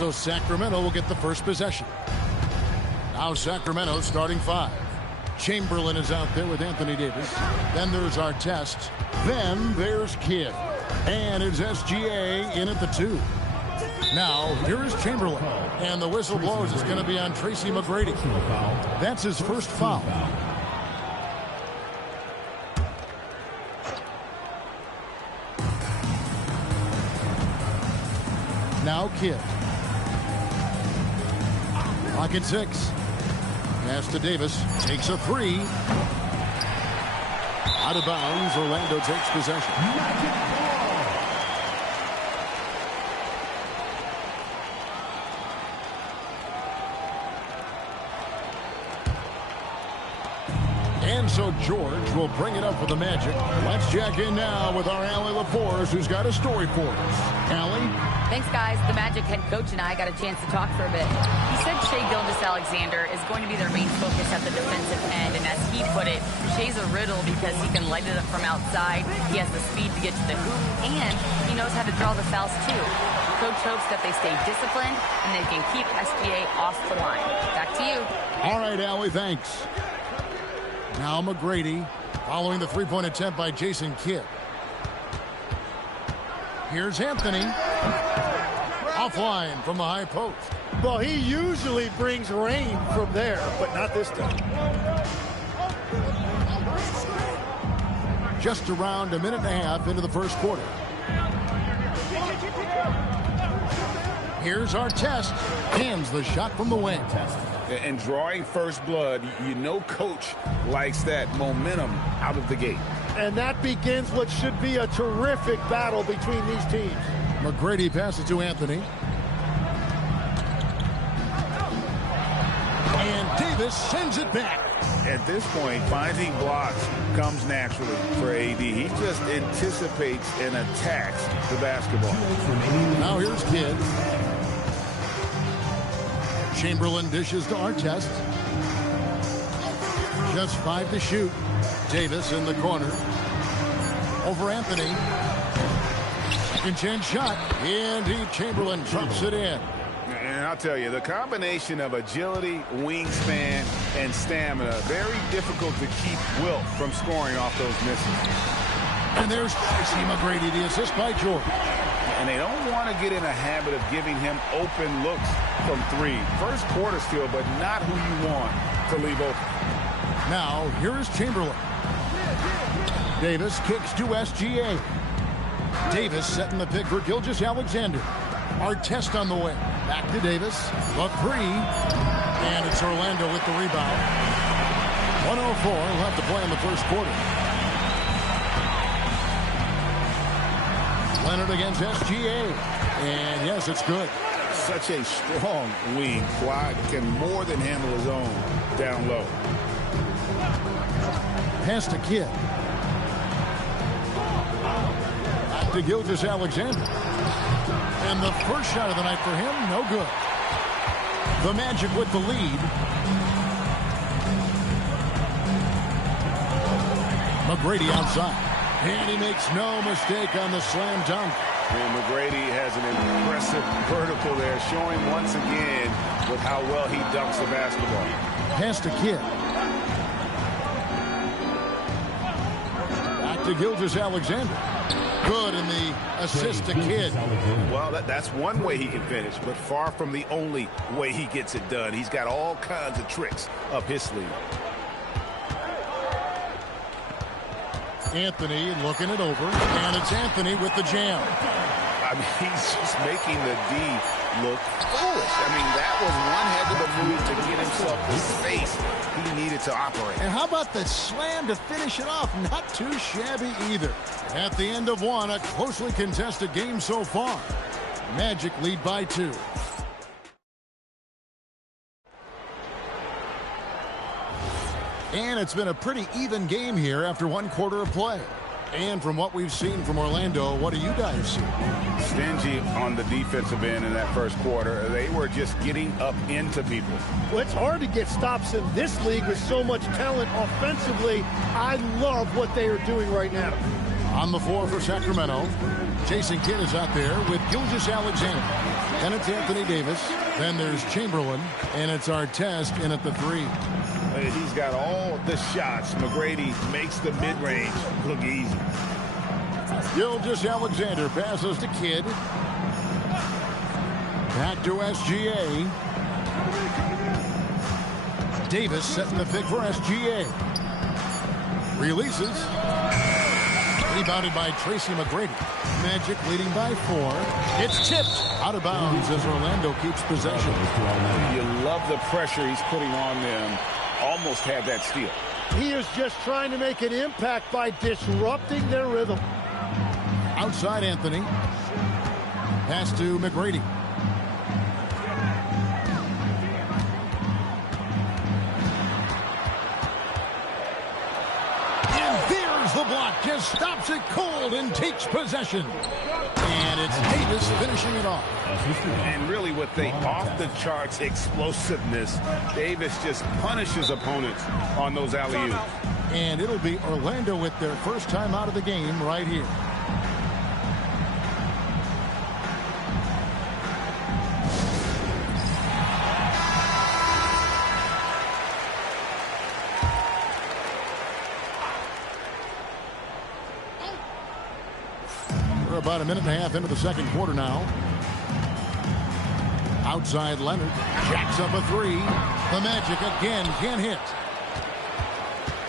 So Sacramento will get the first possession. Now Sacramento starting 5. Chamberlain is out there with Anthony Davis. Then there's Artest. Then there's Kidd. And it's SGA in at the 2. Now, here is Chamberlain. And the whistle blows. It's going to be on Tracy McGrady. That's his first foul. Now Kidd. Clock at 6. Pass to Davis. Takes a 3. Out of bounds. Orlando takes possession. And so George will bring it up for the Magic. Let's check in now with our Allie LaForce, who's got a story for us. Allie? Thanks, guys. The Magic head coach and I got a chance to talk for a bit. He said Shai Gilgeous-Alexander is going to be their main focus at the defensive end. And as he put it, Shai's a riddle because he can light it up from outside. He has the speed to get to the hoop, and he knows how to draw the fouls, too. Coach hopes that they stay disciplined and they can keep SGA off the line. Back to you. All right, Allie, thanks. Now McGrady following the three-point attempt by Jason Kidd. Here's Anthony. Offline from the high post. Well, he usually brings rain from there, but not this time. Just around a minute and a half into the first quarter. Here's Artest. Hands the shot from the wing. And drawing first blood, you know coach likes that momentum out of the gate. And that begins what should be a terrific battle between these teams. McGrady passes to Anthony. And Davis sends it back. At this point, finding blocks comes naturally for AD. He just anticipates and attacks the basketball. Now here's Kidd. Chamberlain dishes to Artest. Just 5 to shoot. Davis in the corner. Over Anthony. Second chance shot. Indeed, Chamberlain drops it in. And I'll tell you, the combination of agility, wingspan, and stamina, very difficult to keep Wilt from scoring off those misses. And there's Tracy McGrady, the assist by George. And they don't want to get in a habit of giving him open looks from 3. First quarter still, but not who you want to leave open. Now, here is Chamberlain. Davis kicks to SGA. Davis setting the pick for Gilgeous-Alexander. Artest on the way. Back to Davis. The 3. And it's Orlando with the rebound. 1:04 left to play in the first quarter. Leonard against SGA. And yes, it's good. Such a strong wing. Kawhi can more than handle his own down low. Pass to Kidd. Back to Gilgeous-Alexander. And the first shot of the night for him, no good. The Magic with the lead. McGrady outside. And he makes no mistake on the slam dunk. And McGrady has an impressive vertical there, showing once again with how well he dunks the basketball. Pass to Kidd. Back to Gilgeous-Alexander. Good in the assist to Kidd. Well, that's one way he can finish, but far from the only way he gets it done. He's got all kinds of tricks up his sleeve. Anthony looking it over, and it's Anthony with the jam. I mean, he's just making the D look foolish. I mean, that was one heck of a move to get himself the space he needed to operate. And how about the slam to finish it off? Not too shabby either. At the end of one, a closely contested game so far. Magic lead by 2. And it's been a pretty even game here after one quarter of play. And from what we've seen from Orlando, what do you guys see? Stingy on the defensive end in that first quarter. They were just getting up into people. Well, it's hard to get stops in this league with so much talent offensively. I love what they are doing right now. On the floor for Sacramento, Jason Kidd is out there with Gilgeous-Alexander. Then it's Anthony Davis. Then there's Chamberlain. And it's Artest in at the 3. He's got all the shots. McGrady makes the mid-range look easy. Gilgeous-Alexander passes to Kidd. Back to SGA. Davis setting the pick for SGA. Releases. Rebounded by Tracy McGrady. Magic leading by 4. It's tipped out of bounds as Orlando keeps possession. You love the pressure he's putting on them. Almost had that steal. He is just trying to make an impact by disrupting their rhythm. Outside Anthony. Pass to McGrady. The block just stops it cold and takes possession. And it's Davis finishing it off. And really with the off-the-charts explosiveness, Davis just punishes opponents on those alley-oops. And it'll be Orlando with their first time out of the game right here. About a minute and a half into the second quarter now. Outside Leonard. Jacks up a 3. The Magic again can't hit.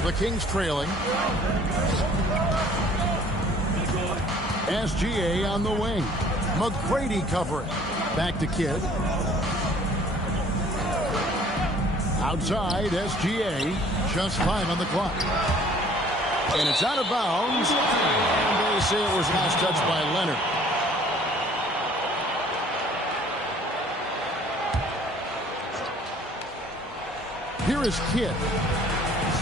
The Kings trailing. SGA on the wing. McGrady covering. Back to Kidd. Outside SGA. Just 5 on the clock. And it's out of bounds. And they say it was last touched by Leonard. Here is Kidd.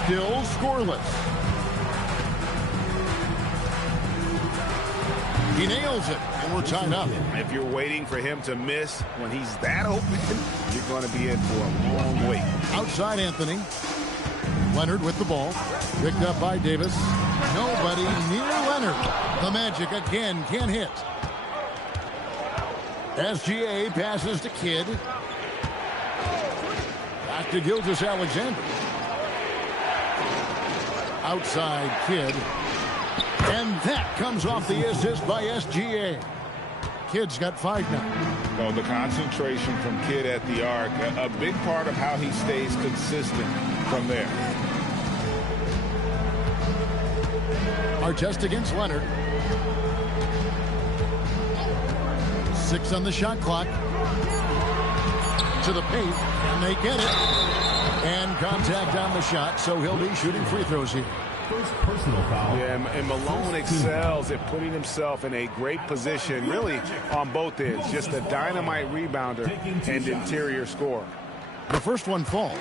Still scoreless. He nails it, and we're tied up. If you're waiting for him to miss when he's that open, you're going to be in for a long wait. Outside Anthony. Leonard with the ball. Picked up by Davis. Nobody near Leonard. The Magic again can't hit. SGA passes to Kidd. Back to Gilgeous-Alexander. Outside Kidd. And that comes off the assist by SGA. Kidd's got 5 now. Well, the concentration from Kidd at the arc, a big part of how he stays consistent from there. Artest against Leonard. 6 on the shot clock. To the paint, and they get it. And contact on the shot, so he'll be shooting free throws here. First personal foul. Yeah, and Malone excels at putting himself in a great position, really on both ends. Just a dynamite rebounder and interior scorer. The first one falls.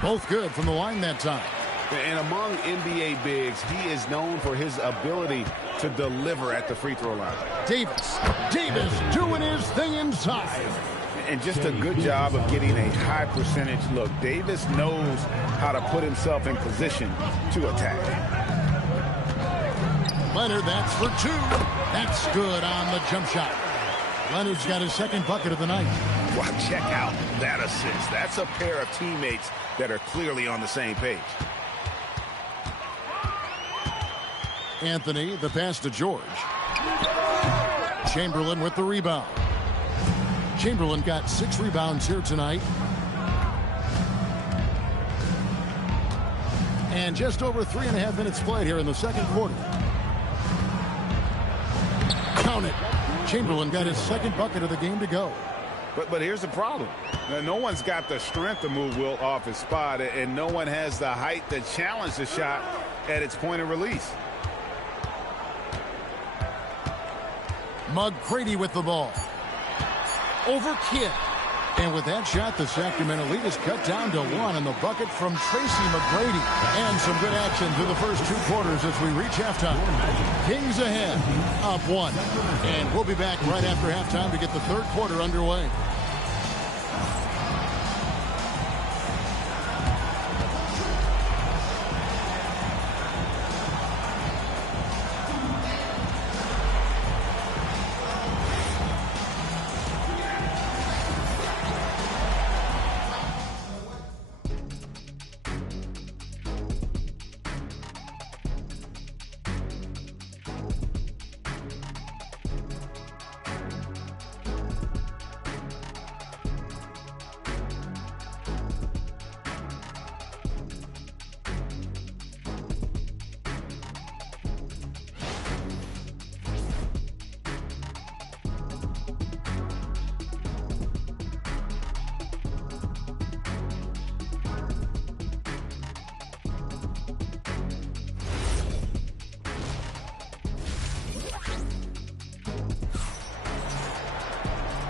Both good from the line that time. And among NBA bigs, he is known for his ability to deliver at the free throw line. Davis doing his thing inside. And just a good job of getting a high percentage look. Davis knows how to put himself in position to attack. Leonard, that's for 2. That's good on the jump shot. Leonard's got his second bucket of the night. Well, check out that assist. That's a pair of teammates that are clearly on the same page. Anthony, the pass to George. Chamberlain with the rebound. Chamberlain got 6 rebounds here tonight. And just over 3.5 minutes played here in the second quarter. Count it. Chamberlain got his second bucket of the game to go. But here's the problem. No one's got the strength to move Wilt off his spot, and no one has the height to challenge the shot at its point of release. McGrady with the ball. Over Kidd. And with that shot, the Sacramento lead is cut down to 1 in the bucket from Tracy McGrady. And some good action through the first 2 quarters as we reach halftime. Kings ahead, up 1. And we'll be back right after halftime to get the third quarter underway.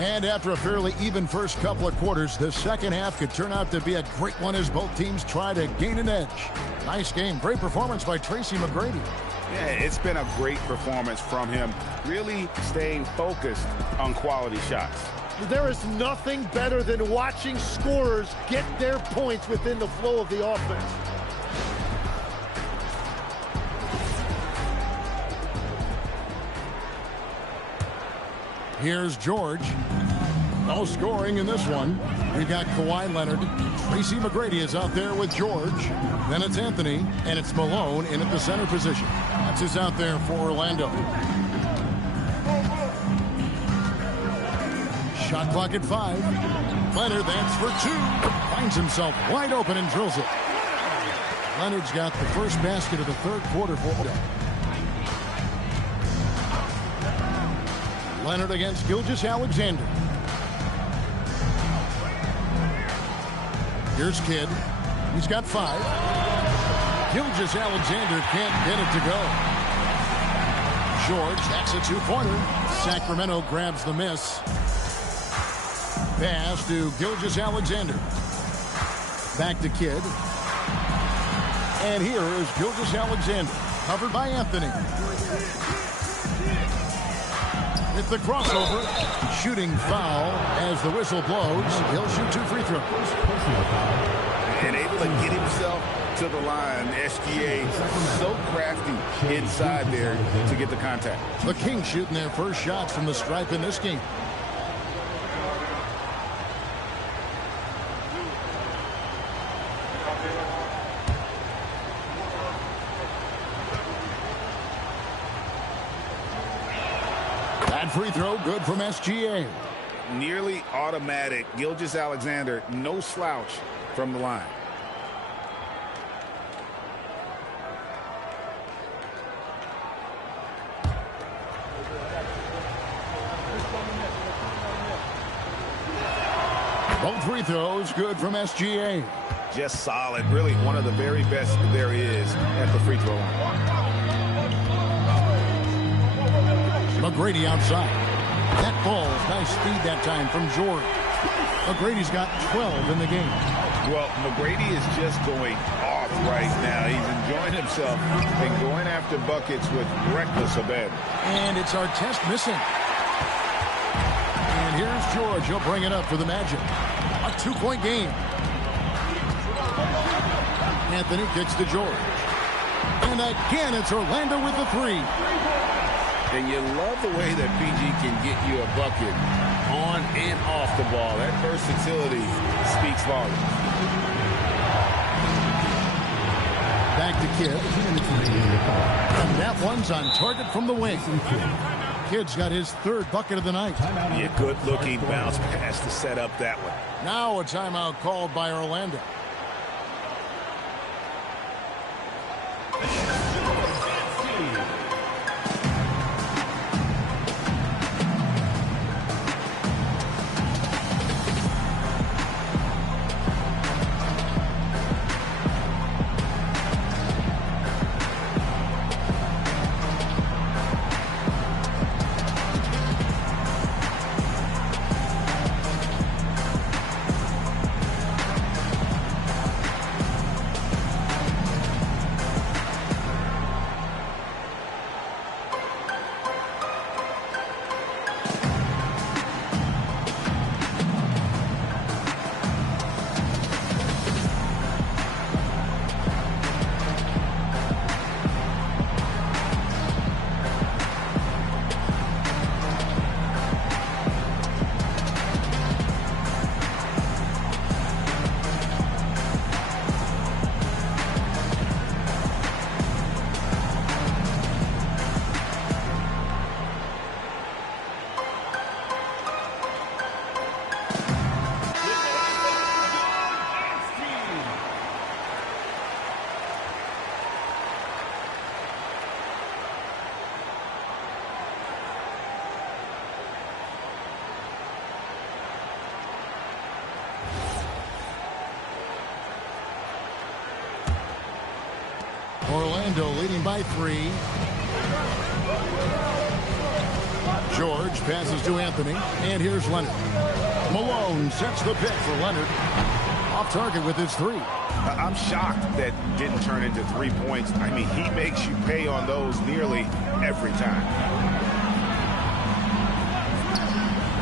And after a fairly even first couple of quarters, the second half could turn out to be a great one as both teams try to gain an edge. Nice game. Great performance by Tracy McGrady. Yeah, it's been a great performance from him. Really staying focused on quality shots. There is nothing better than watching scorers get their points within the flow of the offense. Here's George. No scoring in this one. We've got Kawhi Leonard. Tracy McGrady is out there with George. Then it's Anthony, and it's Malone in at the center position. That's who's out there for Orlando. Shot clock at 5. Leonard, that's for 2. Finds himself wide open and drills it. Leonard's got the first basket of the third quarter for them. Leonard against Gilgeous-Alexander. Here's Kidd. He's got 5. Gilgeous-Alexander can't get it to go. George, that's a 2-pointer. Sacramento grabs the miss. Pass to Gilgeous-Alexander. Back to Kidd. And here is Gilgeous-Alexander, covered by Anthony. It's the crossover. Shooting foul as the whistle blows. He'll shoot 2 free throws. And able to get himself to the line. SGA so crafty inside there to get the contact. The Kings shooting their first shots from the stripe in this game. Free throw good from SGA. Nearly automatic. Gilgeous-Alexander, no slouch from the line. Both free throws good from SGA. Just solid. Really one of the very best there is at the free throw line. McGrady outside. That ball, nice speed that time from George. McGrady's got 12 in the game. Well, McGrady is just going off right now. He's enjoying himself and going after buckets with reckless abandon. And it's Artest missing. And here's George. He'll bring it up for the Magic. A 2-point game. Anthony kicks to George. And again, it's Orlando with the 3. And you love the way that PG can get you a bucket on and off the ball. That versatility speaks volumes. Back to Kidd. And that one's on target from the wing. Kidd's got his 3rd bucket of the night. Yeah, good-looking bounce pass to set up that one. Now a timeout called by Orlando. Orlando leading by 3. George passes to Anthony, and here's Leonard. Malone sets the pick for Leonard. Off target with his 3. I'm shocked that didn't turn into 3 points. I mean, he makes you pay on those nearly every time.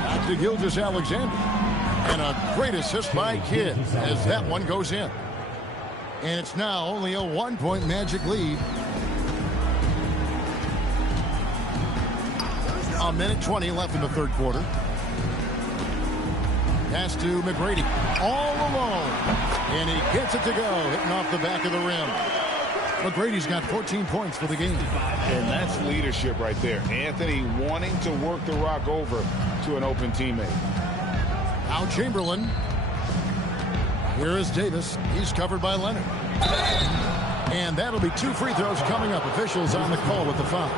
Back to Gilgeous-Alexander. And a great assist by Kidd as that one goes in. And it's now only a 1-point Magic lead. A minute 20 left in the third quarter. Pass to McGrady. All alone. And he gets it to go, hitting off the back of the rim. McGrady's got 14 points for the game. And that's leadership right there. Anthony wanting to work the rock over to an open teammate. Now Chamberlain. Here is Davis. He's covered by Leonard. And that'll be 2 free throws coming up. Officials on the call with the foul.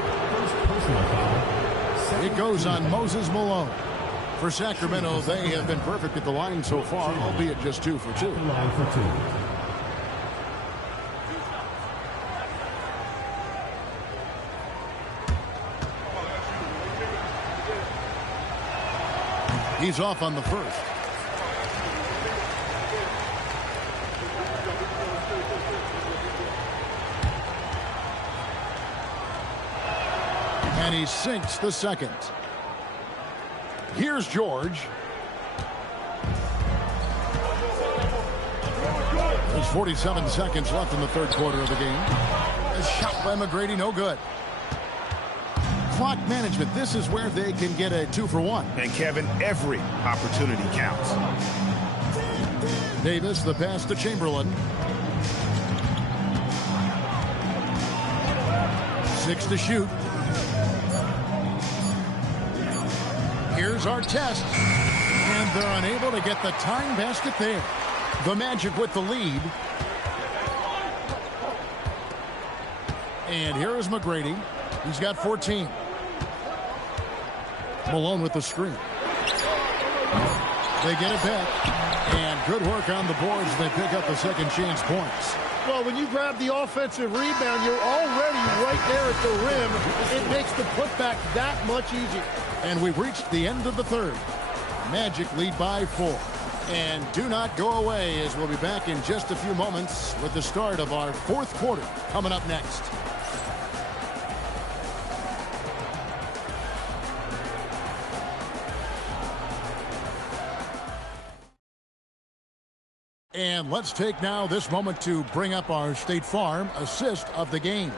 It goes on Moses Malone. For Sacramento, they have been perfect at the line so far, albeit just 2 for 2. He's off on the first. And he sinks the second. Here's George. There's 47 seconds left in the third quarter of the game. A shot by McGrady, no good. Clock management, this is where they can get a 2 for 1. And Kevin, every opportunity counts. Davis, the pass to Chamberlain. 6 to shoot. Here's Artest. And they're unable to get the tying basket there. The Magic with the lead. And here is McGrady. He's got 14. Malone with the screen. They get it back. And good work on the boards. They pick up the second chance points. Well, when you grab the offensive rebound, you're already right there at the rim. It makes the putback that much easier. And we've reached the end of the third. Magic lead by 4. And do not go away, as we'll be back in just a few moments with the start of our fourth quarter coming up next. And let's take now this moment to bring up our State Farm assist of the game.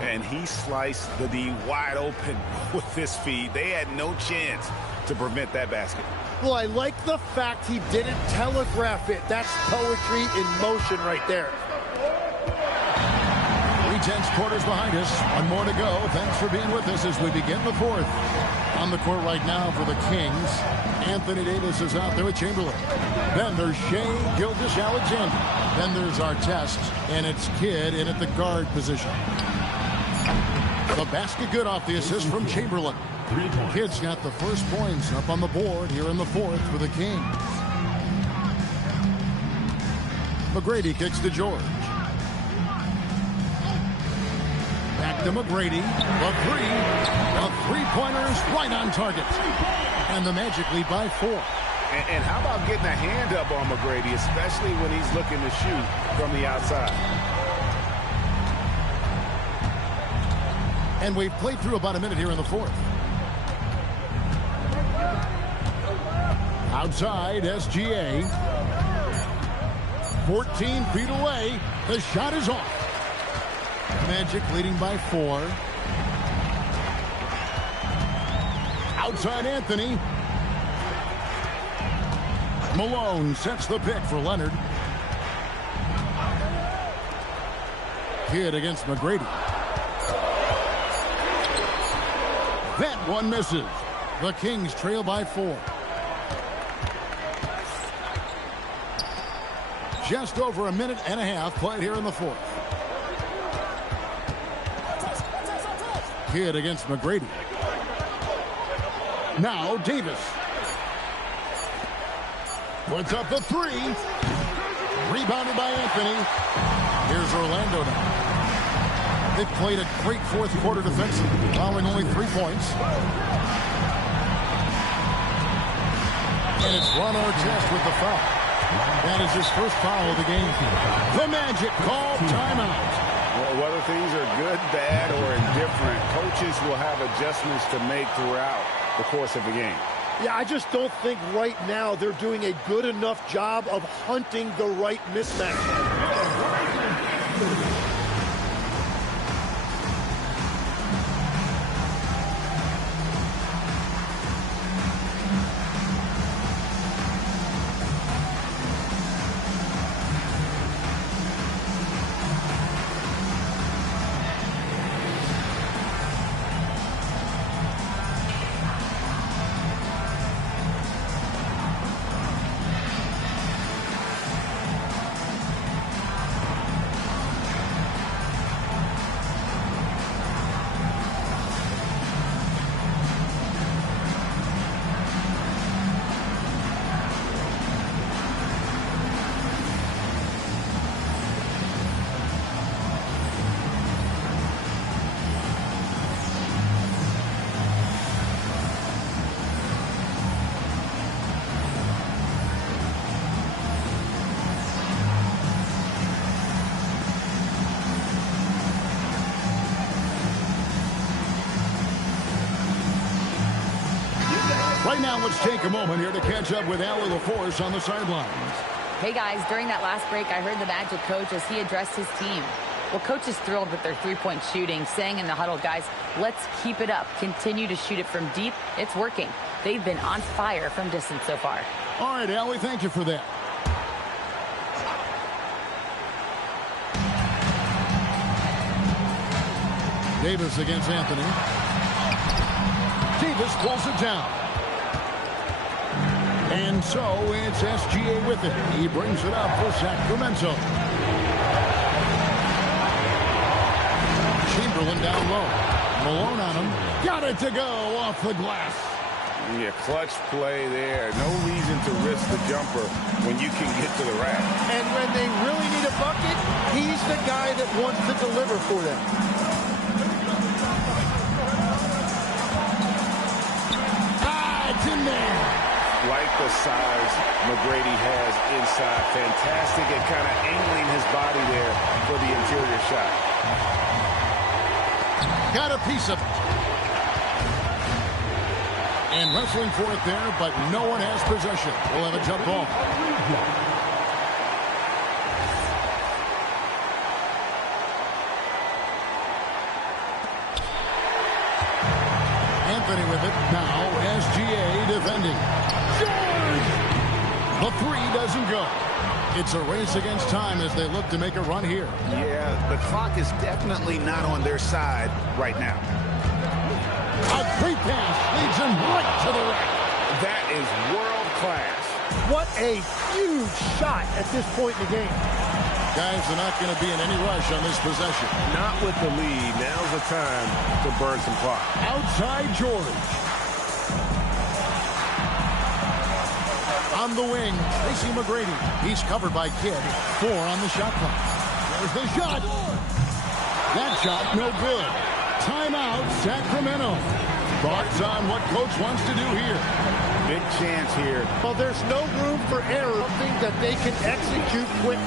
And he sliced the D wide open with this feed. They had no chance to prevent that basket. Well, I like the fact he didn't telegraph it. That's poetry in motion right there. 3/10 quarters behind us. One more to go. Thanks for being with us as we begin the fourth. On the court right now for the Kings, Anthony Davis is out there with Chamberlain. Then there's Shai Gilgeous-Alexander. Then there's Artest, and it's Kidd in at the guard position. The basket good off the assist from Chamberlain. Kidd's got the first points up on the board here in the fourth for the Kings. McGrady kicks to George. Back to McGrady. The three. The three-pointers right on target. And the Magic lead by 4. And how about getting a hand up on McGrady, especially when he's looking to shoot from the outside. And we've played through about a minute here in the fourth. Outside, SGA. 14 feet away. The shot is off. Magic leading by 4. Outside, Anthony. Malone sets the pick for Leonard. Kidd against McGrady. That one misses. The Kings trail by 4. Just over a minute and a half played here in the fourth. Kidd against McGrady. Now Davis. Puts up the 3. Rebounded by Anthony. Here's Orlando now. They've played a great fourth quarter defensively, allowing only 3 points. And it's Ron Artest with the foul. That is his first foul of the game. The Magic call timeout. Well, whether things are good, bad, or indifferent, coaches will have adjustments to make throughout the course of the game. Yeah, I just don't think right now they're doing a good enough job of hunting the right mismatch. Right now, let's take a moment here to catch up with Allie LaForce on the sidelines. Hey, guys, during that last break, I heard the Magic coach as he addressed his team. Well, coach is thrilled with their three-point shooting, saying in the huddle, guys, let's keep it up. Continue to shoot it from deep. It's working. They've been on fire from distance so far. All right, Allie, thank you for that. Davis against Anthony. Davis pulls it down. And so it's SGA with it. He brings it up for Sacramento. Chamberlain down low. Malone on him. Got it to go off the glass. Yeah, clutch play there. No reason to risk the jumper when you can get to the rack. And when they really need a bucket, he's the guy that wants to deliver for them. It's in there. Like the size McGrady has inside. Fantastic at kind of angling his body there for the interior shot. Got a piece of it. And wrestling for it there, but no one has possession. We'll have a jump ball. Anthony with it. Now SGA defending. George! The three doesn't go. It's a race against time as they look to make a run here. Yeah, the clock is definitely not on their side right now. A free pass leads him right to the rack. That is world class. What a huge shot at this point in the game. Guys are not going to be in any rush on this possession. Not with the lead. Now's the time to burn some clock. Outside George. On the wing, Tracy McGrady. He's covered by Kidd. 4 on the shot clock. There's the shot. That shot, no good. Timeout, Sacramento. Thoughts on what coach wants to do here? Big chance here. Well, there's no room for error. Something that they can execute quickly.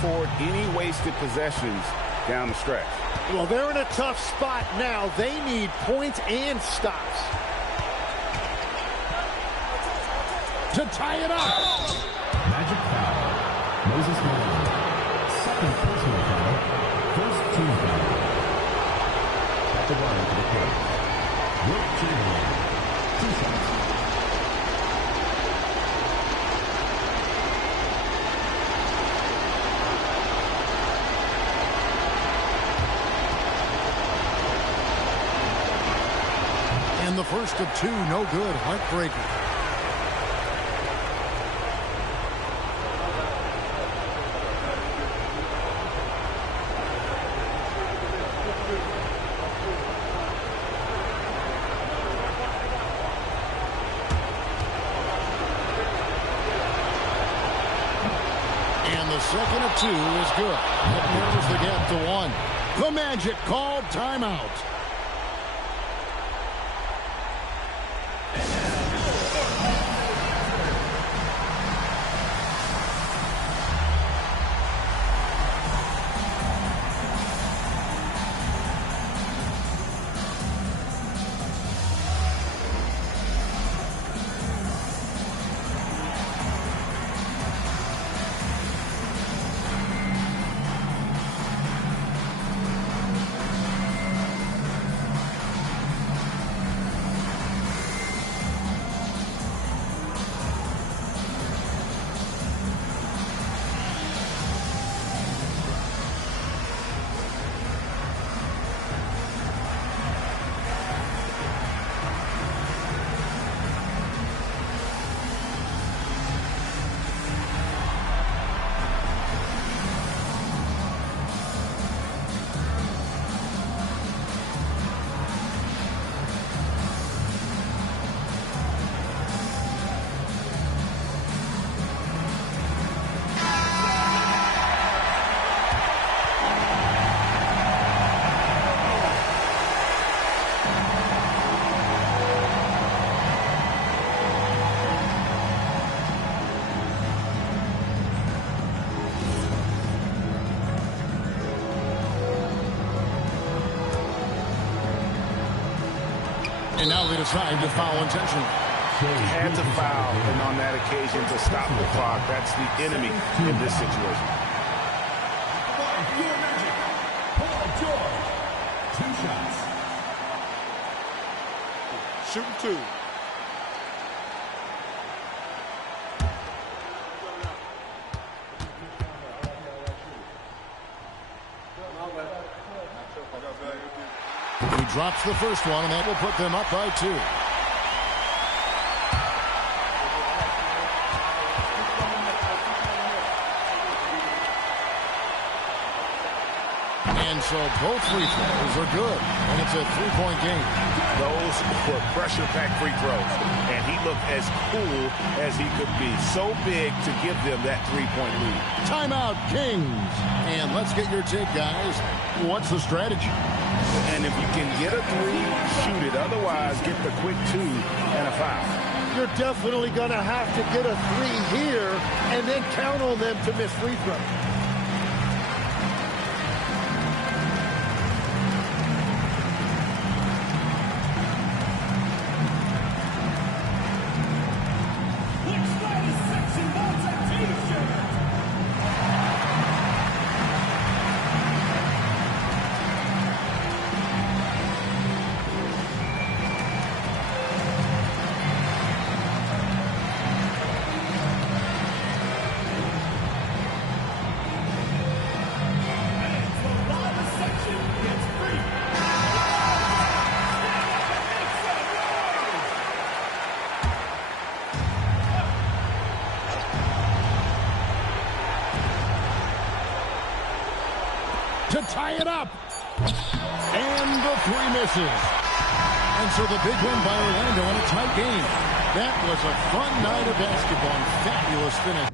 afford any wasted possessions down the stretch. Well, they're in a tough spot now. They need points and stops. To tie it up. Magic foul. Moses Malone. Second personal foul. First team foul. At the line for the play. Wilt Chamberlain. 2 shots. And the first of 2, no good. Heartbreaker. And the second of 2 is good. That narrows the gap to 1. The Magic called timeout. And now they decide to foul intentionally. Had to foul, and on that occasion to stop the clock. That's the enemy in this situation. Paul George. 2 shots. Shooting 2. He drops the first one, and that will put them up by 2. And so both free throws are good, and it's a 3-point game. Those were pressure-packed free throws, and he looked as cool as he could be. So big to give them that 3-point lead. Timeout, Kings. And let's get your take, guys. What's the strategy? And if you can get a 3, shoot it. Otherwise, get the quick 2 and a foul. You're definitely going to have to get a 3 here and then count on them to miss free throws. To tie it up. And the 3 misses. And so the big win by Orlando in a tight game. That was a fun night of basketball and fabulous finish.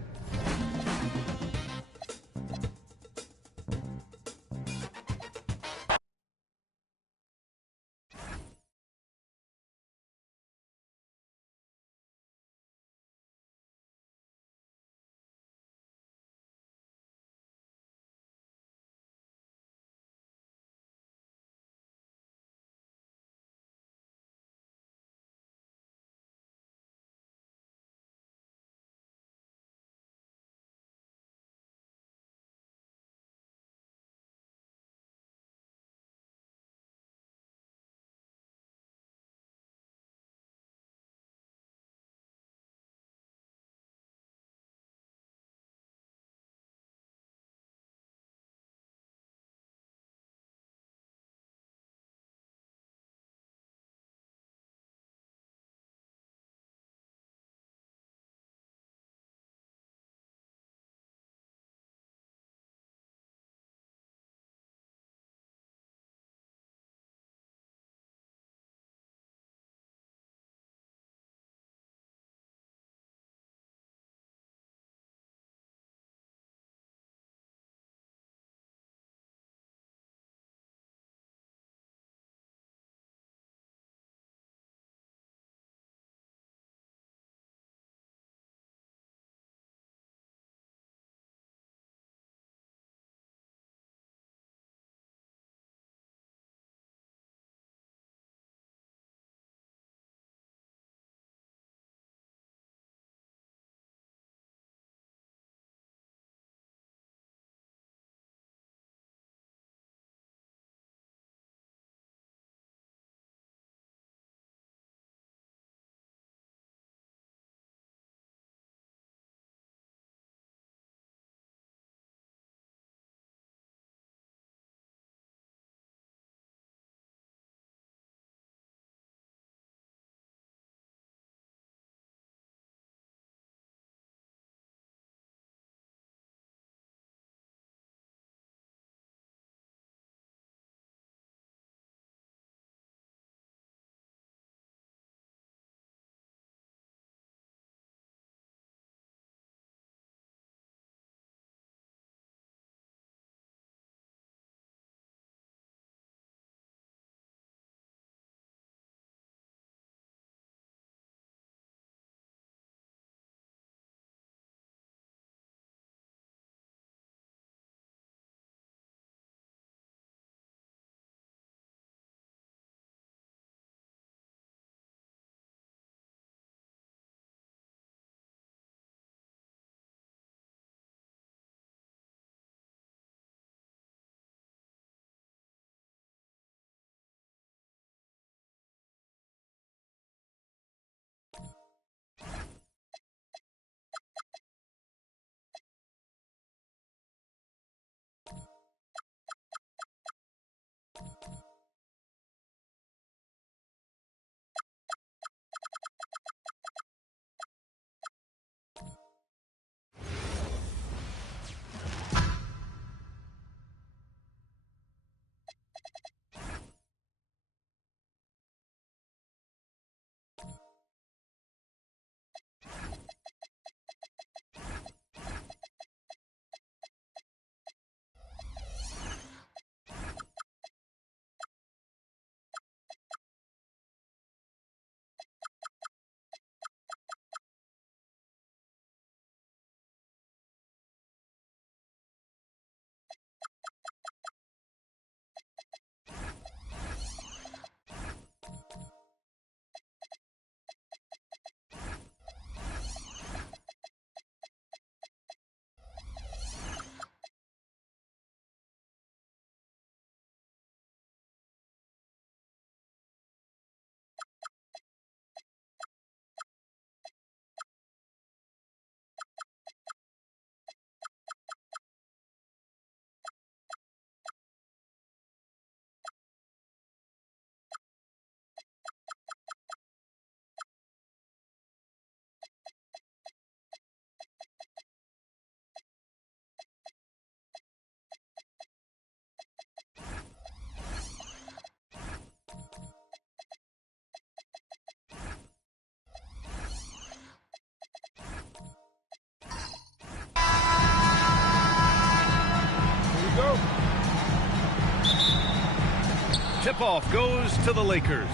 tip-off goes to the Lakers.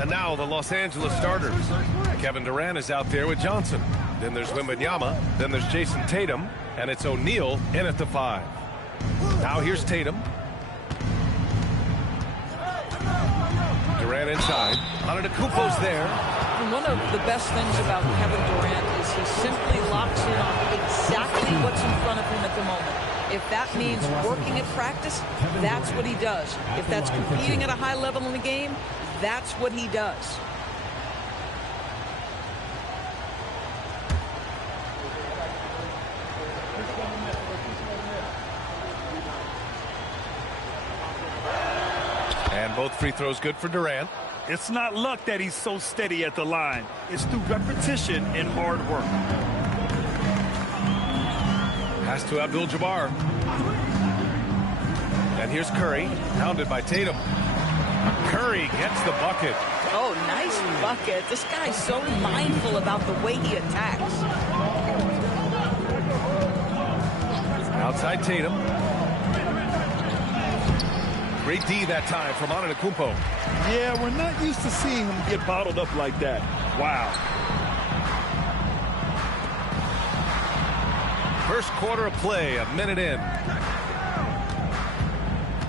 And now the Los Angeles starters. Kevin Durant is out there with Johnson. Then there's Wembanyama. Then there's Jason Tatum. And it's O'Neal in at the 5. Now here's Tatum. Durant inside. Antetokounmpo's there. And one of the best things about Kevin Durant is he simply locks in on exactly what's in front of him at the moment. If that means working at practice, that's what he does. If that's competing at a high level in the game, that's what he does. And both free throws good for Durant. It's not luck that he's so steady at the line. It's through repetition and hard work. Pass to Abdul-Jabbar. And here's Curry, hounded by Tatum. Curry gets the bucket. Oh, nice bucket. This guy's so mindful about the way he attacks. Outside Tatum. Great D that time from Antetokounmpo. Yeah, we're not used to seeing him get bottled up like that. Wow. First quarter of play, a minute in.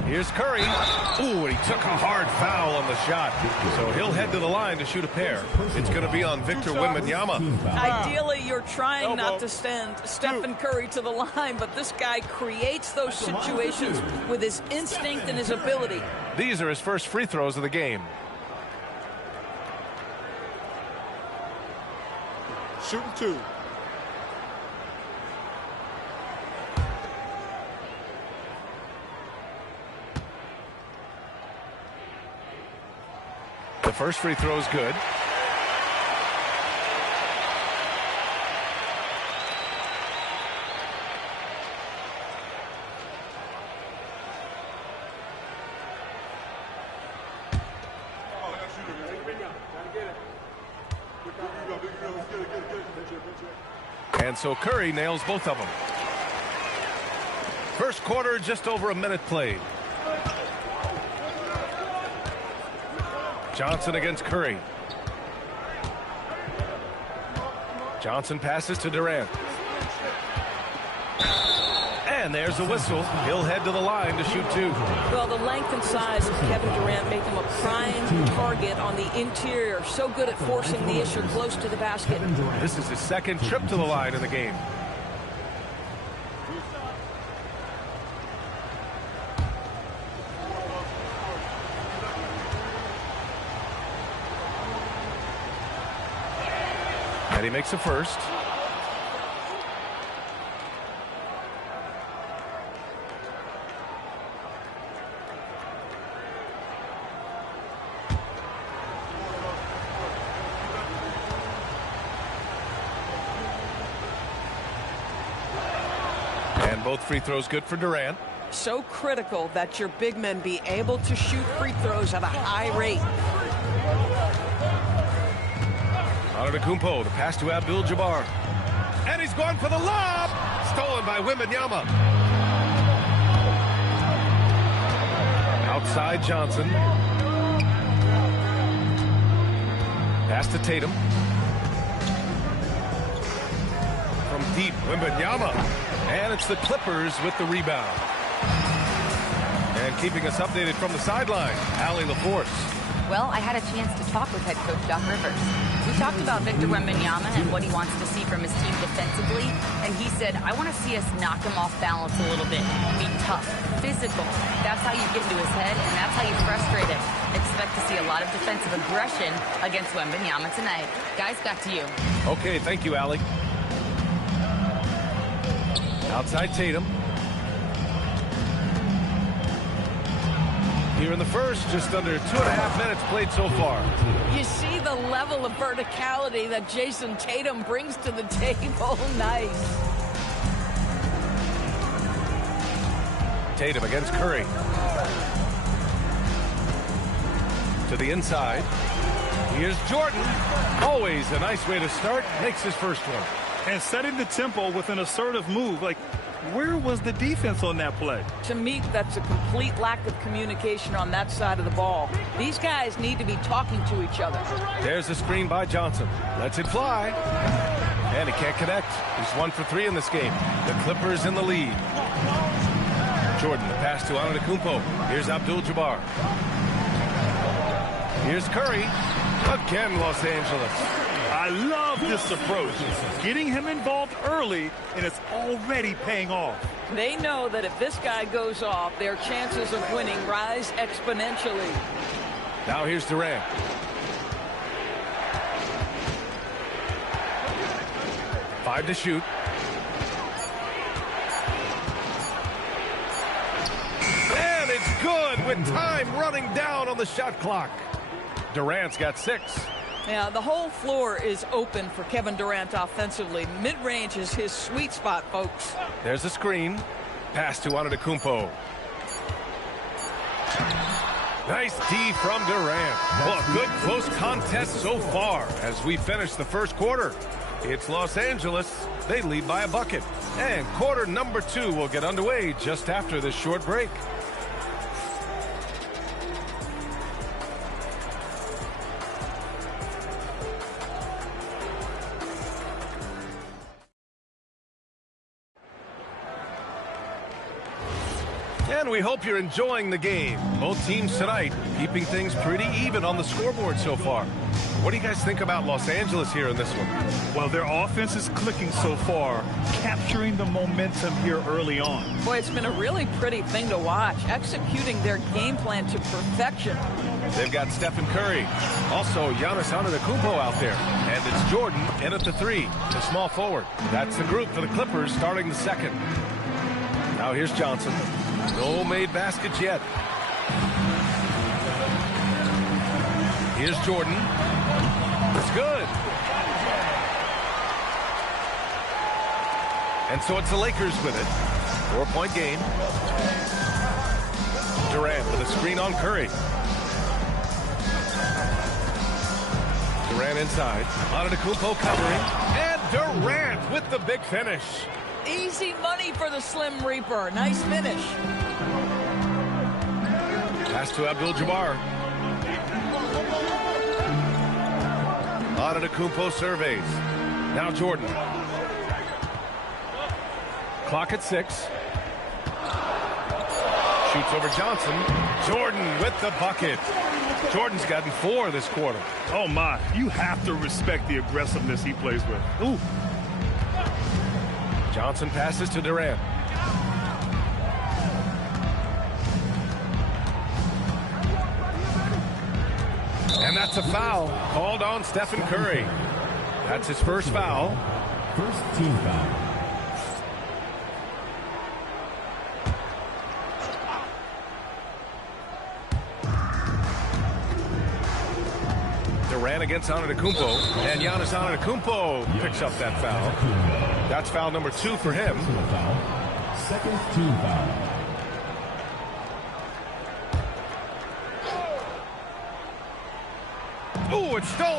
Here's Curry. Ooh, and he took a hard foul on the shot. So he'll head to the line to shoot a pair. It's going to be on Victor Wembanyama. Ideally, you're trying not to send Stephen Curry to the line, but this guy creates those situations with his instinct and his ability. These are his first free throws of the game. Shooting 2. The first free throw is good. And so Curry nails both of them. First quarter, just over a minute played. Johnson against Curry. Johnson passes to Durant. And there's the whistle. He'll head to the line to shoot 2. Well, the length and size of Kevin Durant make him a prime target on the interior. So good at forcing the issue close to the basket. This is his second trip to the line in the game. And he makes a first. And both free throws good for Durant. So critical that your big men be able to shoot free throws at a high rate. Antetokounmpo, the pass to Abdul-Jabbar. And he's gone for the lob! Stolen by Wembanyama. Outside Johnson. Pass to Tatum. From deep, Wembanyama. And it's the Clippers with the rebound. And keeping us updated from the sideline, Allie LaForce. Well, I had a chance to talk with head coach Doc Rivers. We talked about Victor Wembanyama and what he wants to see from his team defensively, and he said, I want to see us knock him off balance a little bit, be tough, physical. That's how you get into his head, and that's how you frustrate him. Expect to see a lot of defensive aggression against Wembanyama tonight. Guys, back to you. Okay, thank you, Allie. Outside Tatum. Here in the first, just under 2.5 minutes played so far. You see the level of verticality that Jason Tatum brings to the table. Nice. Tatum against Curry. To the inside. Here's Jordan. Always a nice way to start. Makes his first one. And setting the tempo with an assertive move. Like, Where was the defense on that play? To me, that's a complete lack of communication on that side of the ball. These guys need to be talking to each other. There's a screen by Johnson. Lets it fly. And he can't connect. He's 1 for 3 in this game. The Clippers in the lead. Jordan, the pass to Antetokounmpo. Here's Abdul-Jabbar. Here's Curry. Again, Los Angeles. I love this approach. Getting him involved early, and it's already paying off. They know that if this guy goes off, their chances of winning rise exponentially. Now here's Durant. Five to shoot. And it's good with time running down on the shot clock. Durant's got 6. Yeah, the whole floor is open for Kevin Durant offensively. Mid-range is his sweet spot, folks. There's a screen. Pass to Antetokounmpo. Nice D from Durant. Well, a good close contest so far as we finish the first quarter. It's Los Angeles. They lead by a bucket. And quarter number 2 will get underway just after this short break. And we hope you're enjoying the game. Both teams tonight keeping things pretty even on the scoreboard so far. What do you guys think about Los Angeles here in this one? Well, their offense is clicking so far, capturing the momentum here early on. Boy, it's been a really pretty thing to watch, executing their game plan to perfection. They've got Stephen Curry. Also, Giannis Antetokounmpo out there. And it's Jordan in at the 3, the small forward. That's the group for the Clippers starting the second. Now here's Johnson. No made baskets yet. Here's Jordan. It's good. And so it's the Lakers with it. 4-point game. Durant with a screen on Curry. Durant inside. Antetokounmpo covering. And Durant with the big finish. Easy money for the Slim Reaper. Nice finish. Pass to Abdul-Jabbar. Antetokounmpo surveys. Now Jordan. Clock at 6. Shoots over Johnson. Jordan with the bucket. Jordan's gotten 4 this quarter. Oh, my. You have to respect the aggressiveness he plays with. Ooh. Johnson passes to Durant. And that's a foul called on Stephen Curry. That's his first foul. First team foul. Durant against Antetokounmpo, and Giannis Antetokounmpo picks up that foul. That's foul number 2 for him. Second team foul. Oh, it's stolen.